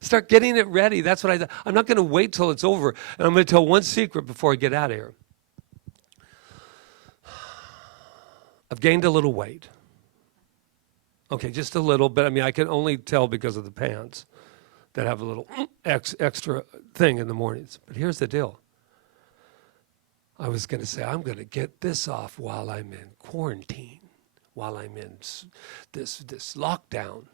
Start getting it ready. That's what I'm not going to wait till it's over. And I'm going to tell one secret before I get out of here. I've gained a little weight. Okay, just a little bit. I mean, I can only tell because of the pants that have a little extra thing in the mornings. But here's the deal. I was going to say, I'm going to get this off while I'm in quarantine, while I'm in this lockdown.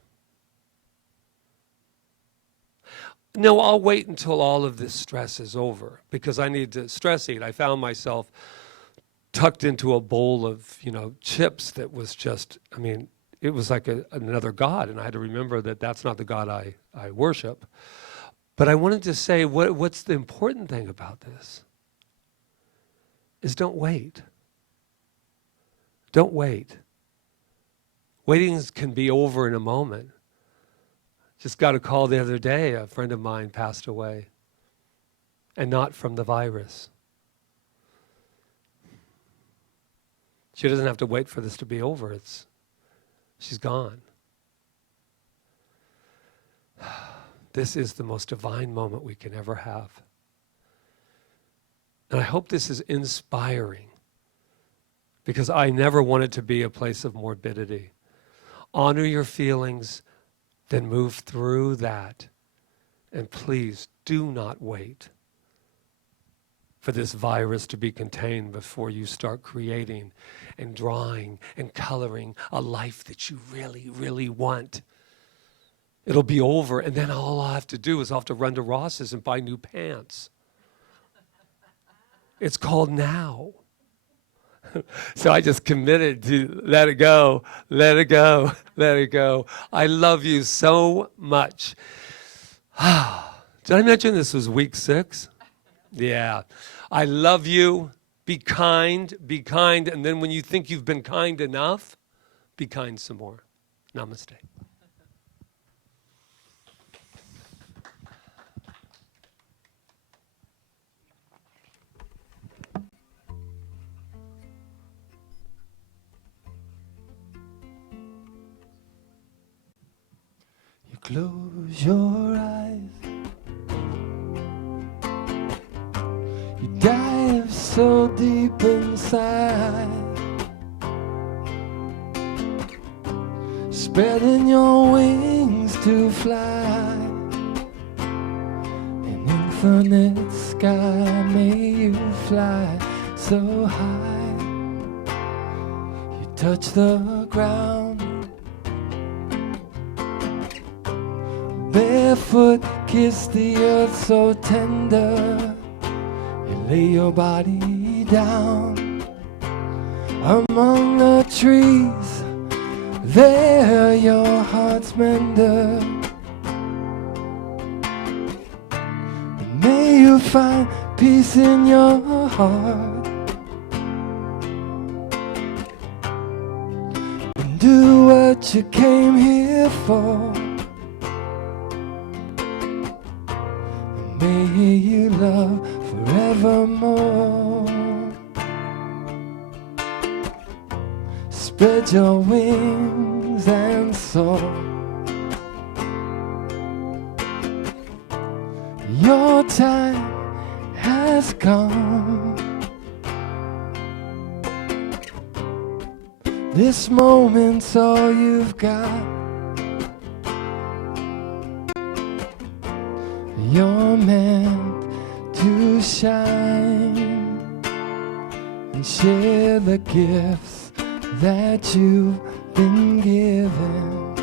No, I'll wait until all of this stress is over because I need to stress eat. I found myself tucked into a bowl of, chips that was just, it was like another God, and I had to remember that that's not the God I worship. But I wanted to say what's the important thing about this is don't wait. Don't wait. Waiting can be over in a moment. Just got a call the other day, a friend of mine passed away, and not from the virus. She doesn't have to wait for this to be over. She's gone. This is the most divine moment we can ever have. And I hope this is inspiring because I never want it to be a place of morbidity. Honor your feelings, then move through that. And please do not wait for this virus to be contained before you start creating and drawing and coloring a life that you really, really want. It'll be over, and then all I'll have to do is I'll have to run to Ross's and buy new pants. It's called now. So I just committed to let it go, let it go, let it go. I love you so much. Did I mention this was week 6? Yeah. I love you. Be kind, and then when you think you've been kind enough, be kind some more. Namaste. You close your eyes, you dive so deep inside, spreading your wings to fly. An infinite sky, may you fly so high. You touch the ground, barefoot, kiss the earth so tender. You lay your body down among the trees. There your heart's mender. May you find peace in your heart, and do what you came here for. May you love forevermore. Spread your wings and soar. Your time has come. This moment's all you've got. You're meant to shine and share the gifts that you've been given.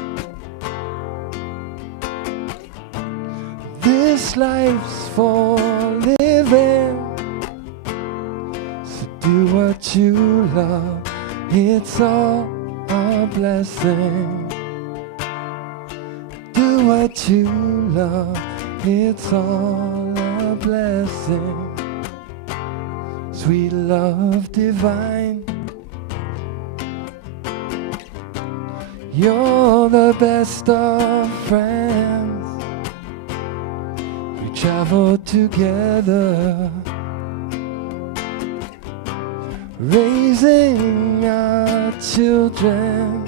This life's for living, so do what you love. It's all a blessing. Do what you love. It's all a blessing. Sweet love divine, you're the best of friends. We travel together, raising our children.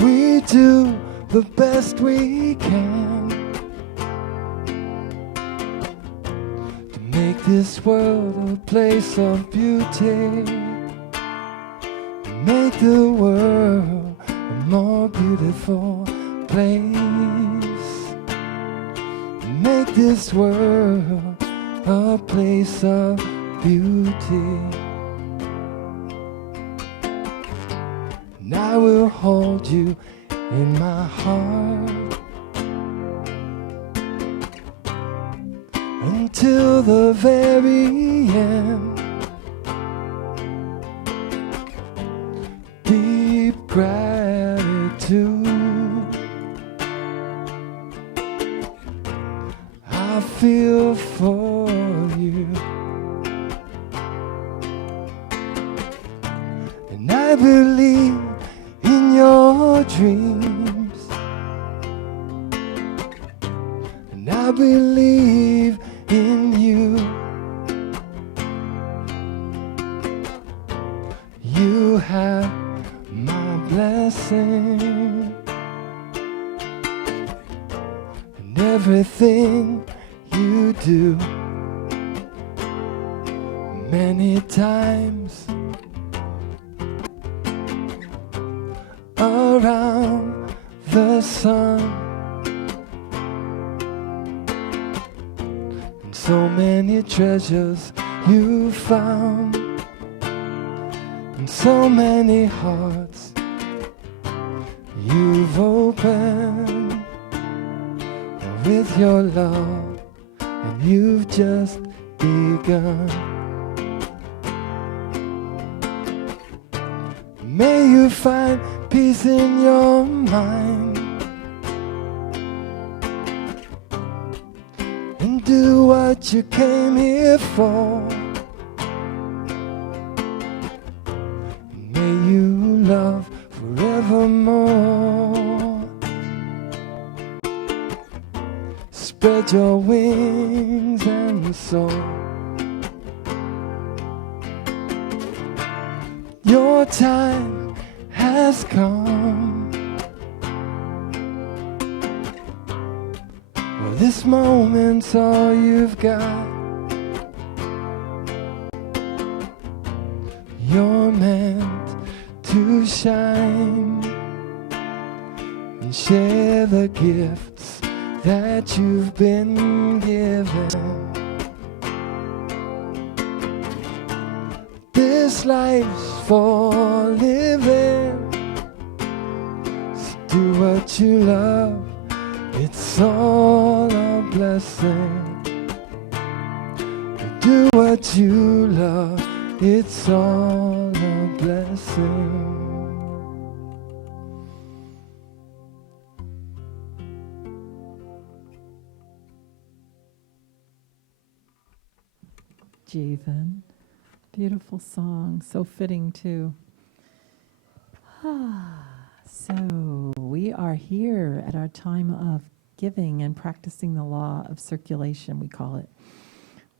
We do the best we can to make this world a place of beauty, to make the world a more beautiful place, to make this world a place of beauty. And I will hold you in my heart until the very end. Deep gratitude I feel for you, and I believe in your dreams, and I believe in you. You have my blessing, and everything you do. Many times around the sun, and so many treasures you found, and so many hearts you've opened with your love and you've just begun. May you find peace in your mind and do what you came here for. May you love forevermore. Spread your wings and soar. Your time has come. Well, this moment's all you've got. You're meant to shine and share the gifts that you've been given. This life's for living, so do what you love, it's all a blessing. Do what you love, it's all a blessing. Jeevan. Beautiful song, so fitting too. So we are here at our time of giving and practicing the law of circulation, we call it,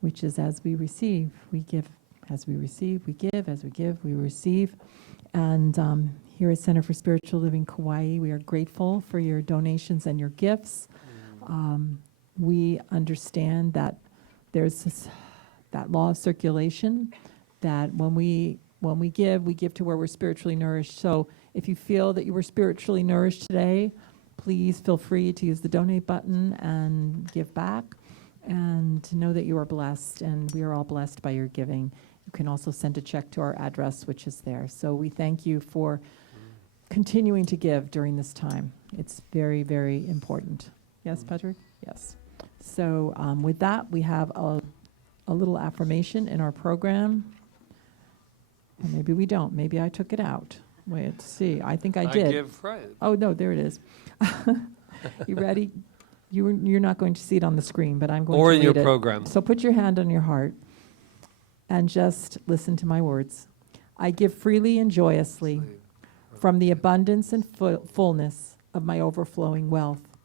which is as we receive, we give. As we receive, we give. As we give, we receive. And here at Center for Spiritual Living Kauai, we are grateful for your donations and your gifts. We understand that there's that law of circulation, that when we give to where we're spiritually nourished. So if you feel that you were spiritually nourished today, please feel free to use the donate button and give back, and to know that you are blessed, and we are all blessed by your giving. You can also send a check to our address, which is there. So we thank you for continuing to give during this time. It's very, very important. Yes, Patrick? Yes. So with that, we have a little affirmation in our program. Or maybe we don't. Maybe I took it out. Wait, let's see. I think I did. I give right. Oh, no, there it is. You ready? You're not going to see it on the screen, but I'm going to read it. Or in your program. So put your hand on your heart and just listen to my words. I give freely and joyously from the abundance and fullness of my overflowing wealth.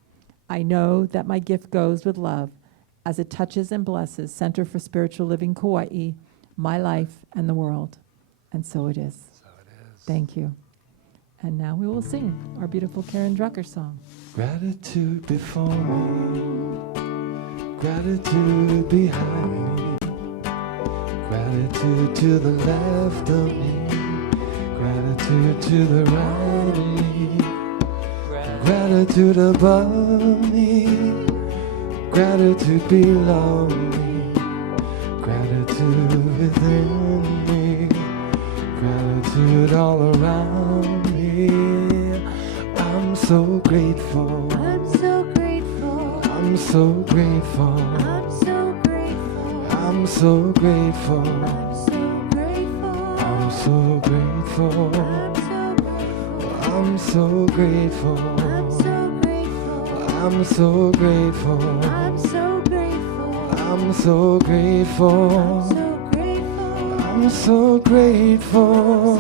I know that my gift goes with love as it touches and blesses Center for Spiritual Living Kauai, my life, and the world. And so it is. So it is. Thank you. And now we will sing our beautiful Karen Drucker song. Gratitude before me, gratitude behind me, gratitude to the left of me, gratitude to the right of me, gratitude above me, gratitude below me, gratitude within me, gratitude all around me. I'm so grateful. I'm so grateful. I'm so grateful. I'm so grateful. I'm so grateful. I'm so grateful. I'm so grateful. I'm so grateful. I'm so grateful. I'm so grateful. I'm so grateful. I'm so grateful. I'm so grateful.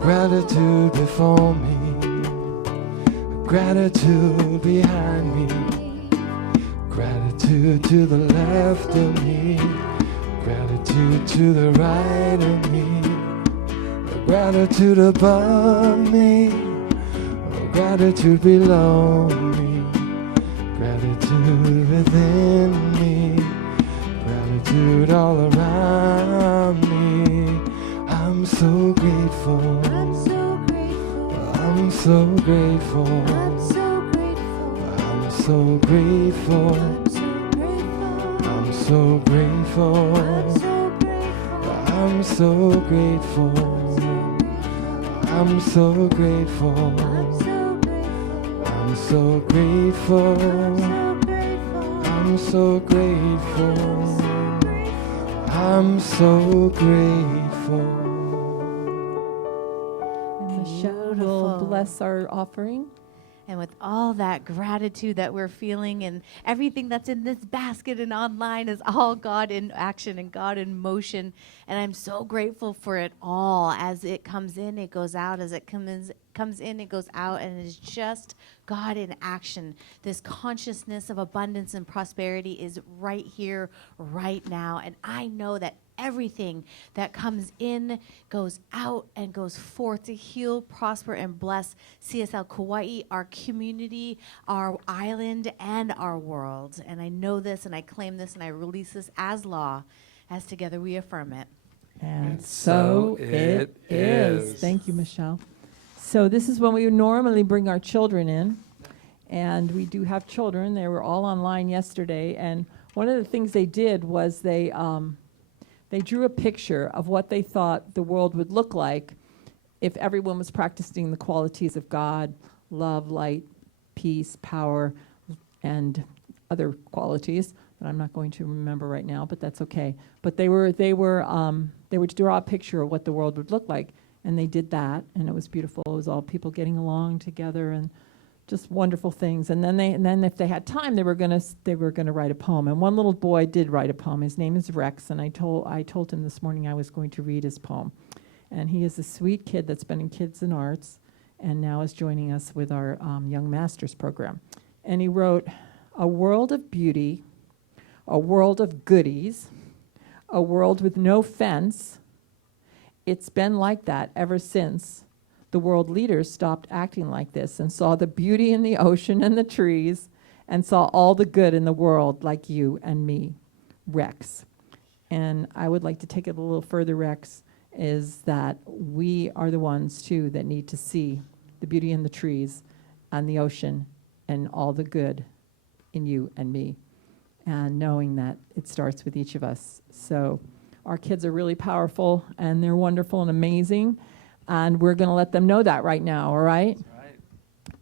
Gratitude before me, gratitude behind me, gratitude to the left of me, gratitude to the right of me, gratitude above me, gratitude below me, gratitude within me, gratitude all around me. I'm so grateful. I'm so grateful. I'm so grateful. I'm so grateful. I'm so grateful. I'm so grateful. I'm so grateful. I'm so grateful. I'm so grateful. I'm I'm so grateful. I'm so grateful. Michelle will bless our offering. And with all that gratitude that we're feeling and everything that's in this basket and online is all God in action and God in motion. And I'm so grateful for it all. As it comes in, it goes out. As it comes in, it goes out. And it is just God in action. This consciousness of abundance and prosperity is right here, right now. And I know that everything that comes in goes out and goes forth to heal, prosper, and bless CSL Kauai, our community, our island, and our world. And I know this, and I claim this, and I release this as law, as together we affirm it. And so it is. Thank you, Michelle. So this is when we normally bring our children in, and we do have children. They were all online yesterday, and one of the things they did was they drew a picture of what they thought the world would look like if everyone was practicing the qualities of God, love, light, peace, power, and other qualities that I'm not going to remember right now, but that's okay. But they were to draw a picture of what the world would look like, and they did that, and it was beautiful. It was all people getting along together and just wonderful things. And then if they had time, they were gonna write a poem. And one little boy did write a poem. His name is Rex, and I told him this morning I was going to read his poem. And he is a sweet kid that's been in Kids and Arts, and now is joining us with our Young Masters program. And he wrote, "A world of beauty, a world of goodies, a world with no fence. It's been like that ever since the world leaders stopped acting like this and saw the beauty in the ocean and the trees and saw all the good in the world like you and me, Rex." And I would like to take it a little further, Rex, is that we are the ones, too, that need to see the beauty in the trees and the ocean and all the good in you and me, and knowing that it starts with each of us. So our kids are really powerful, and they're wonderful and amazing. And we're going to let them know that right now, all right? That's right.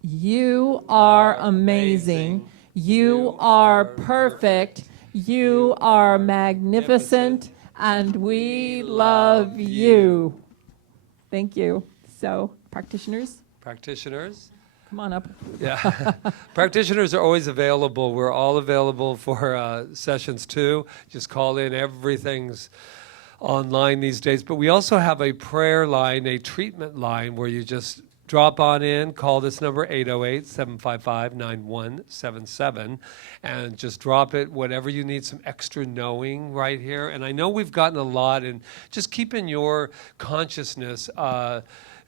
You are amazing. You are perfect. You are magnificent. And we love you. Thank you. So, practitioners, come on up. Yeah. Practitioners are always available. We're all available for sessions too. Just call in. Everything's online these days. But we also have a prayer line, a treatment line, where you just drop on in, call this number, 808-755-9177, and just drop it, whatever you need, some extra knowing right here. And I know we've gotten a lot, and just keep in your consciousness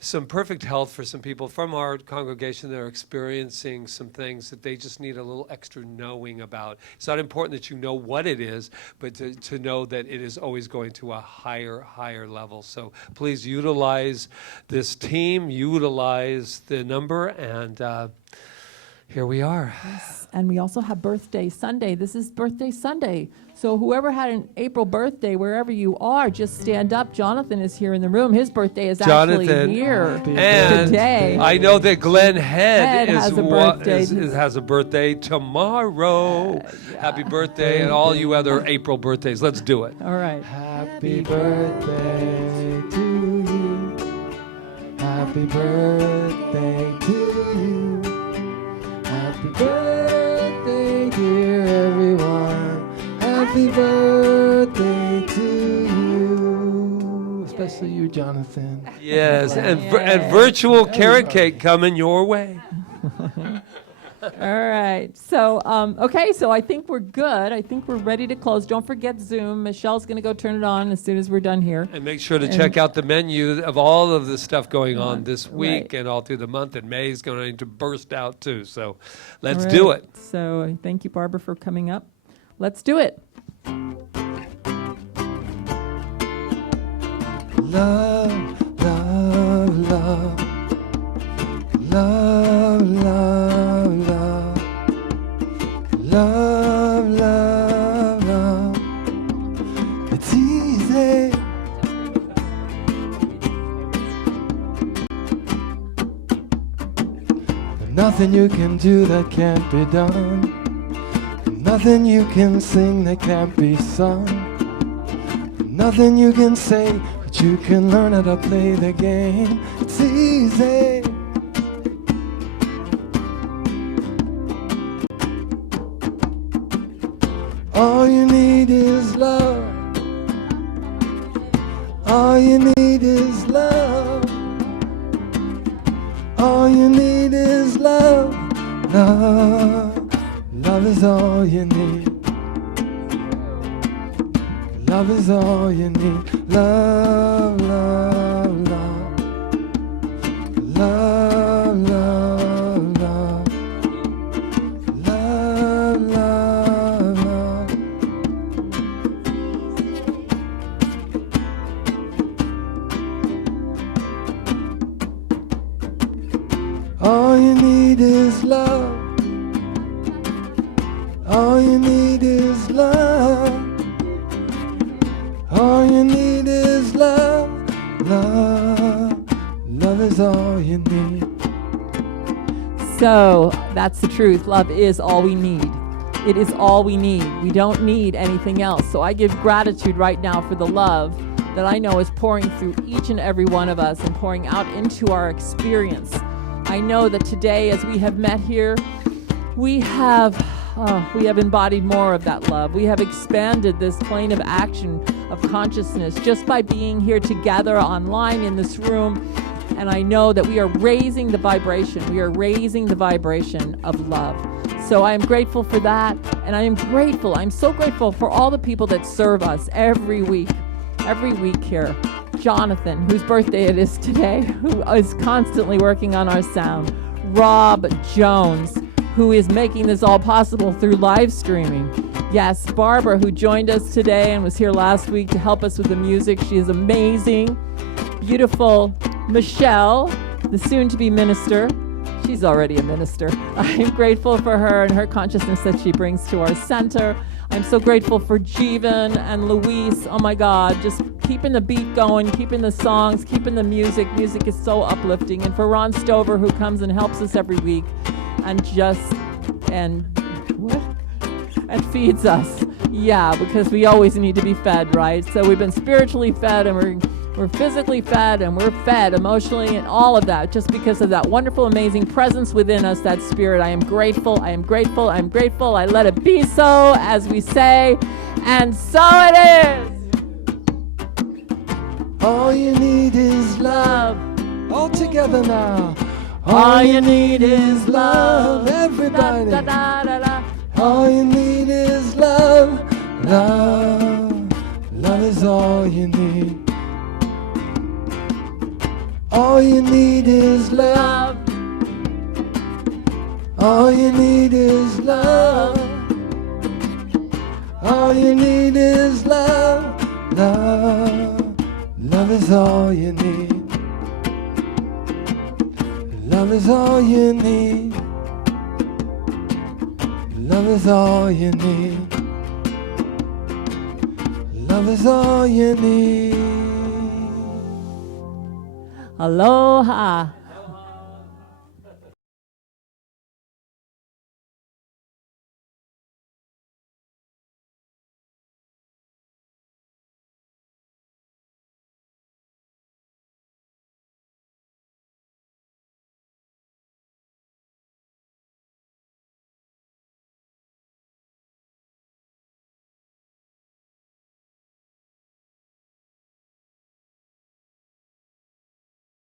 some perfect health for some people from our congregation that are experiencing some things that they just need a little extra knowing about. It's not important that you know what it is, but to know that it is always going to a higher level. So please utilize this team, utilize the number, and here we are. Yes. And we also have Birthday Sunday. This is Birthday Sunday. So whoever had an April birthday, wherever you are, just stand up. Jonathan is here in the room. His birthday is actually here and today. I know that Glenn Head has a birthday. has a birthday tomorrow. Happy birthday, and all you other April birthdays. Let's do it. All right. Happy birthday to you. Happy birthday to you. Happy birthday, dear everyone. Happy birthday to you. Especially you, Jonathan. Yes, and virtual carrot cake coming your way. All right. So, okay, so I think we're good. I think we're ready to close. Don't forget Zoom. Michelle's going to go turn it on as soon as we're done here. And make sure to check out the menu of all of the stuff going on this week and all through the month. And May is going to burst out too. So let's do it. So thank you, Barbara, for coming up. Let's do it. Love, love, love. Love, love, love. Love, love, love. It's easy. There's nothing you can do that can't be done. Nothing you can sing that can't be sung. Nothing you can say, but you can learn how to play the game. It's easy. All you need is love. All you need is love. All you need is love. Love. Love is all you need. Love is all you need. Love, love, love. Love, love, love. Love, love, love. All you need is love. All you need is love. All you need is love. Love. Love is all you need. So that's the truth. Love is all we need. It is all we need. We don't need anything else. So I give gratitude right now for the love that I know is pouring through each and every one of us and pouring out into our experience. I know that today, as we have met here, we have embodied more of that love. We have expanded this plane of action of consciousness just by being here together online in this room. And I know that we are raising the vibration. We are raising the vibration of love. So I am grateful for that. And I am grateful. I'm so grateful for all the people that serve us every week here. Jonathan, whose birthday it is today, who is constantly working on our sound. Rob Jones, who is making this all possible through live streaming. Yes, Barbara, who joined us today and was here last week to help us with the music. She is amazing. Beautiful Michelle, the soon-to-be minister. She's already a minister. I'm grateful for her and her consciousness that she brings to our center. I'm so grateful for Jeevan and Luis. Oh my God, just keeping the beat going, keeping the songs, keeping the music. Music is so uplifting. And for Ron Stover, who comes and helps us every week and feeds us. Yeah, because we always need to be fed, right? So we've been spiritually fed, and we're physically fed, and we're fed emotionally, and all of that, just because of that wonderful, amazing presence within us, that spirit. I am grateful, I am grateful, I am grateful. I let it be so, as we say, and so it is. All you need is love. All together now. All you need is love. Everybody. Da, da, da, da, da. All you need is love. Love. Love is all you need. All you need is love. All you need is love. All you need is love. Love. Love is all you need. Love is all you need. Love is all you need. Love is all you need. Aloha.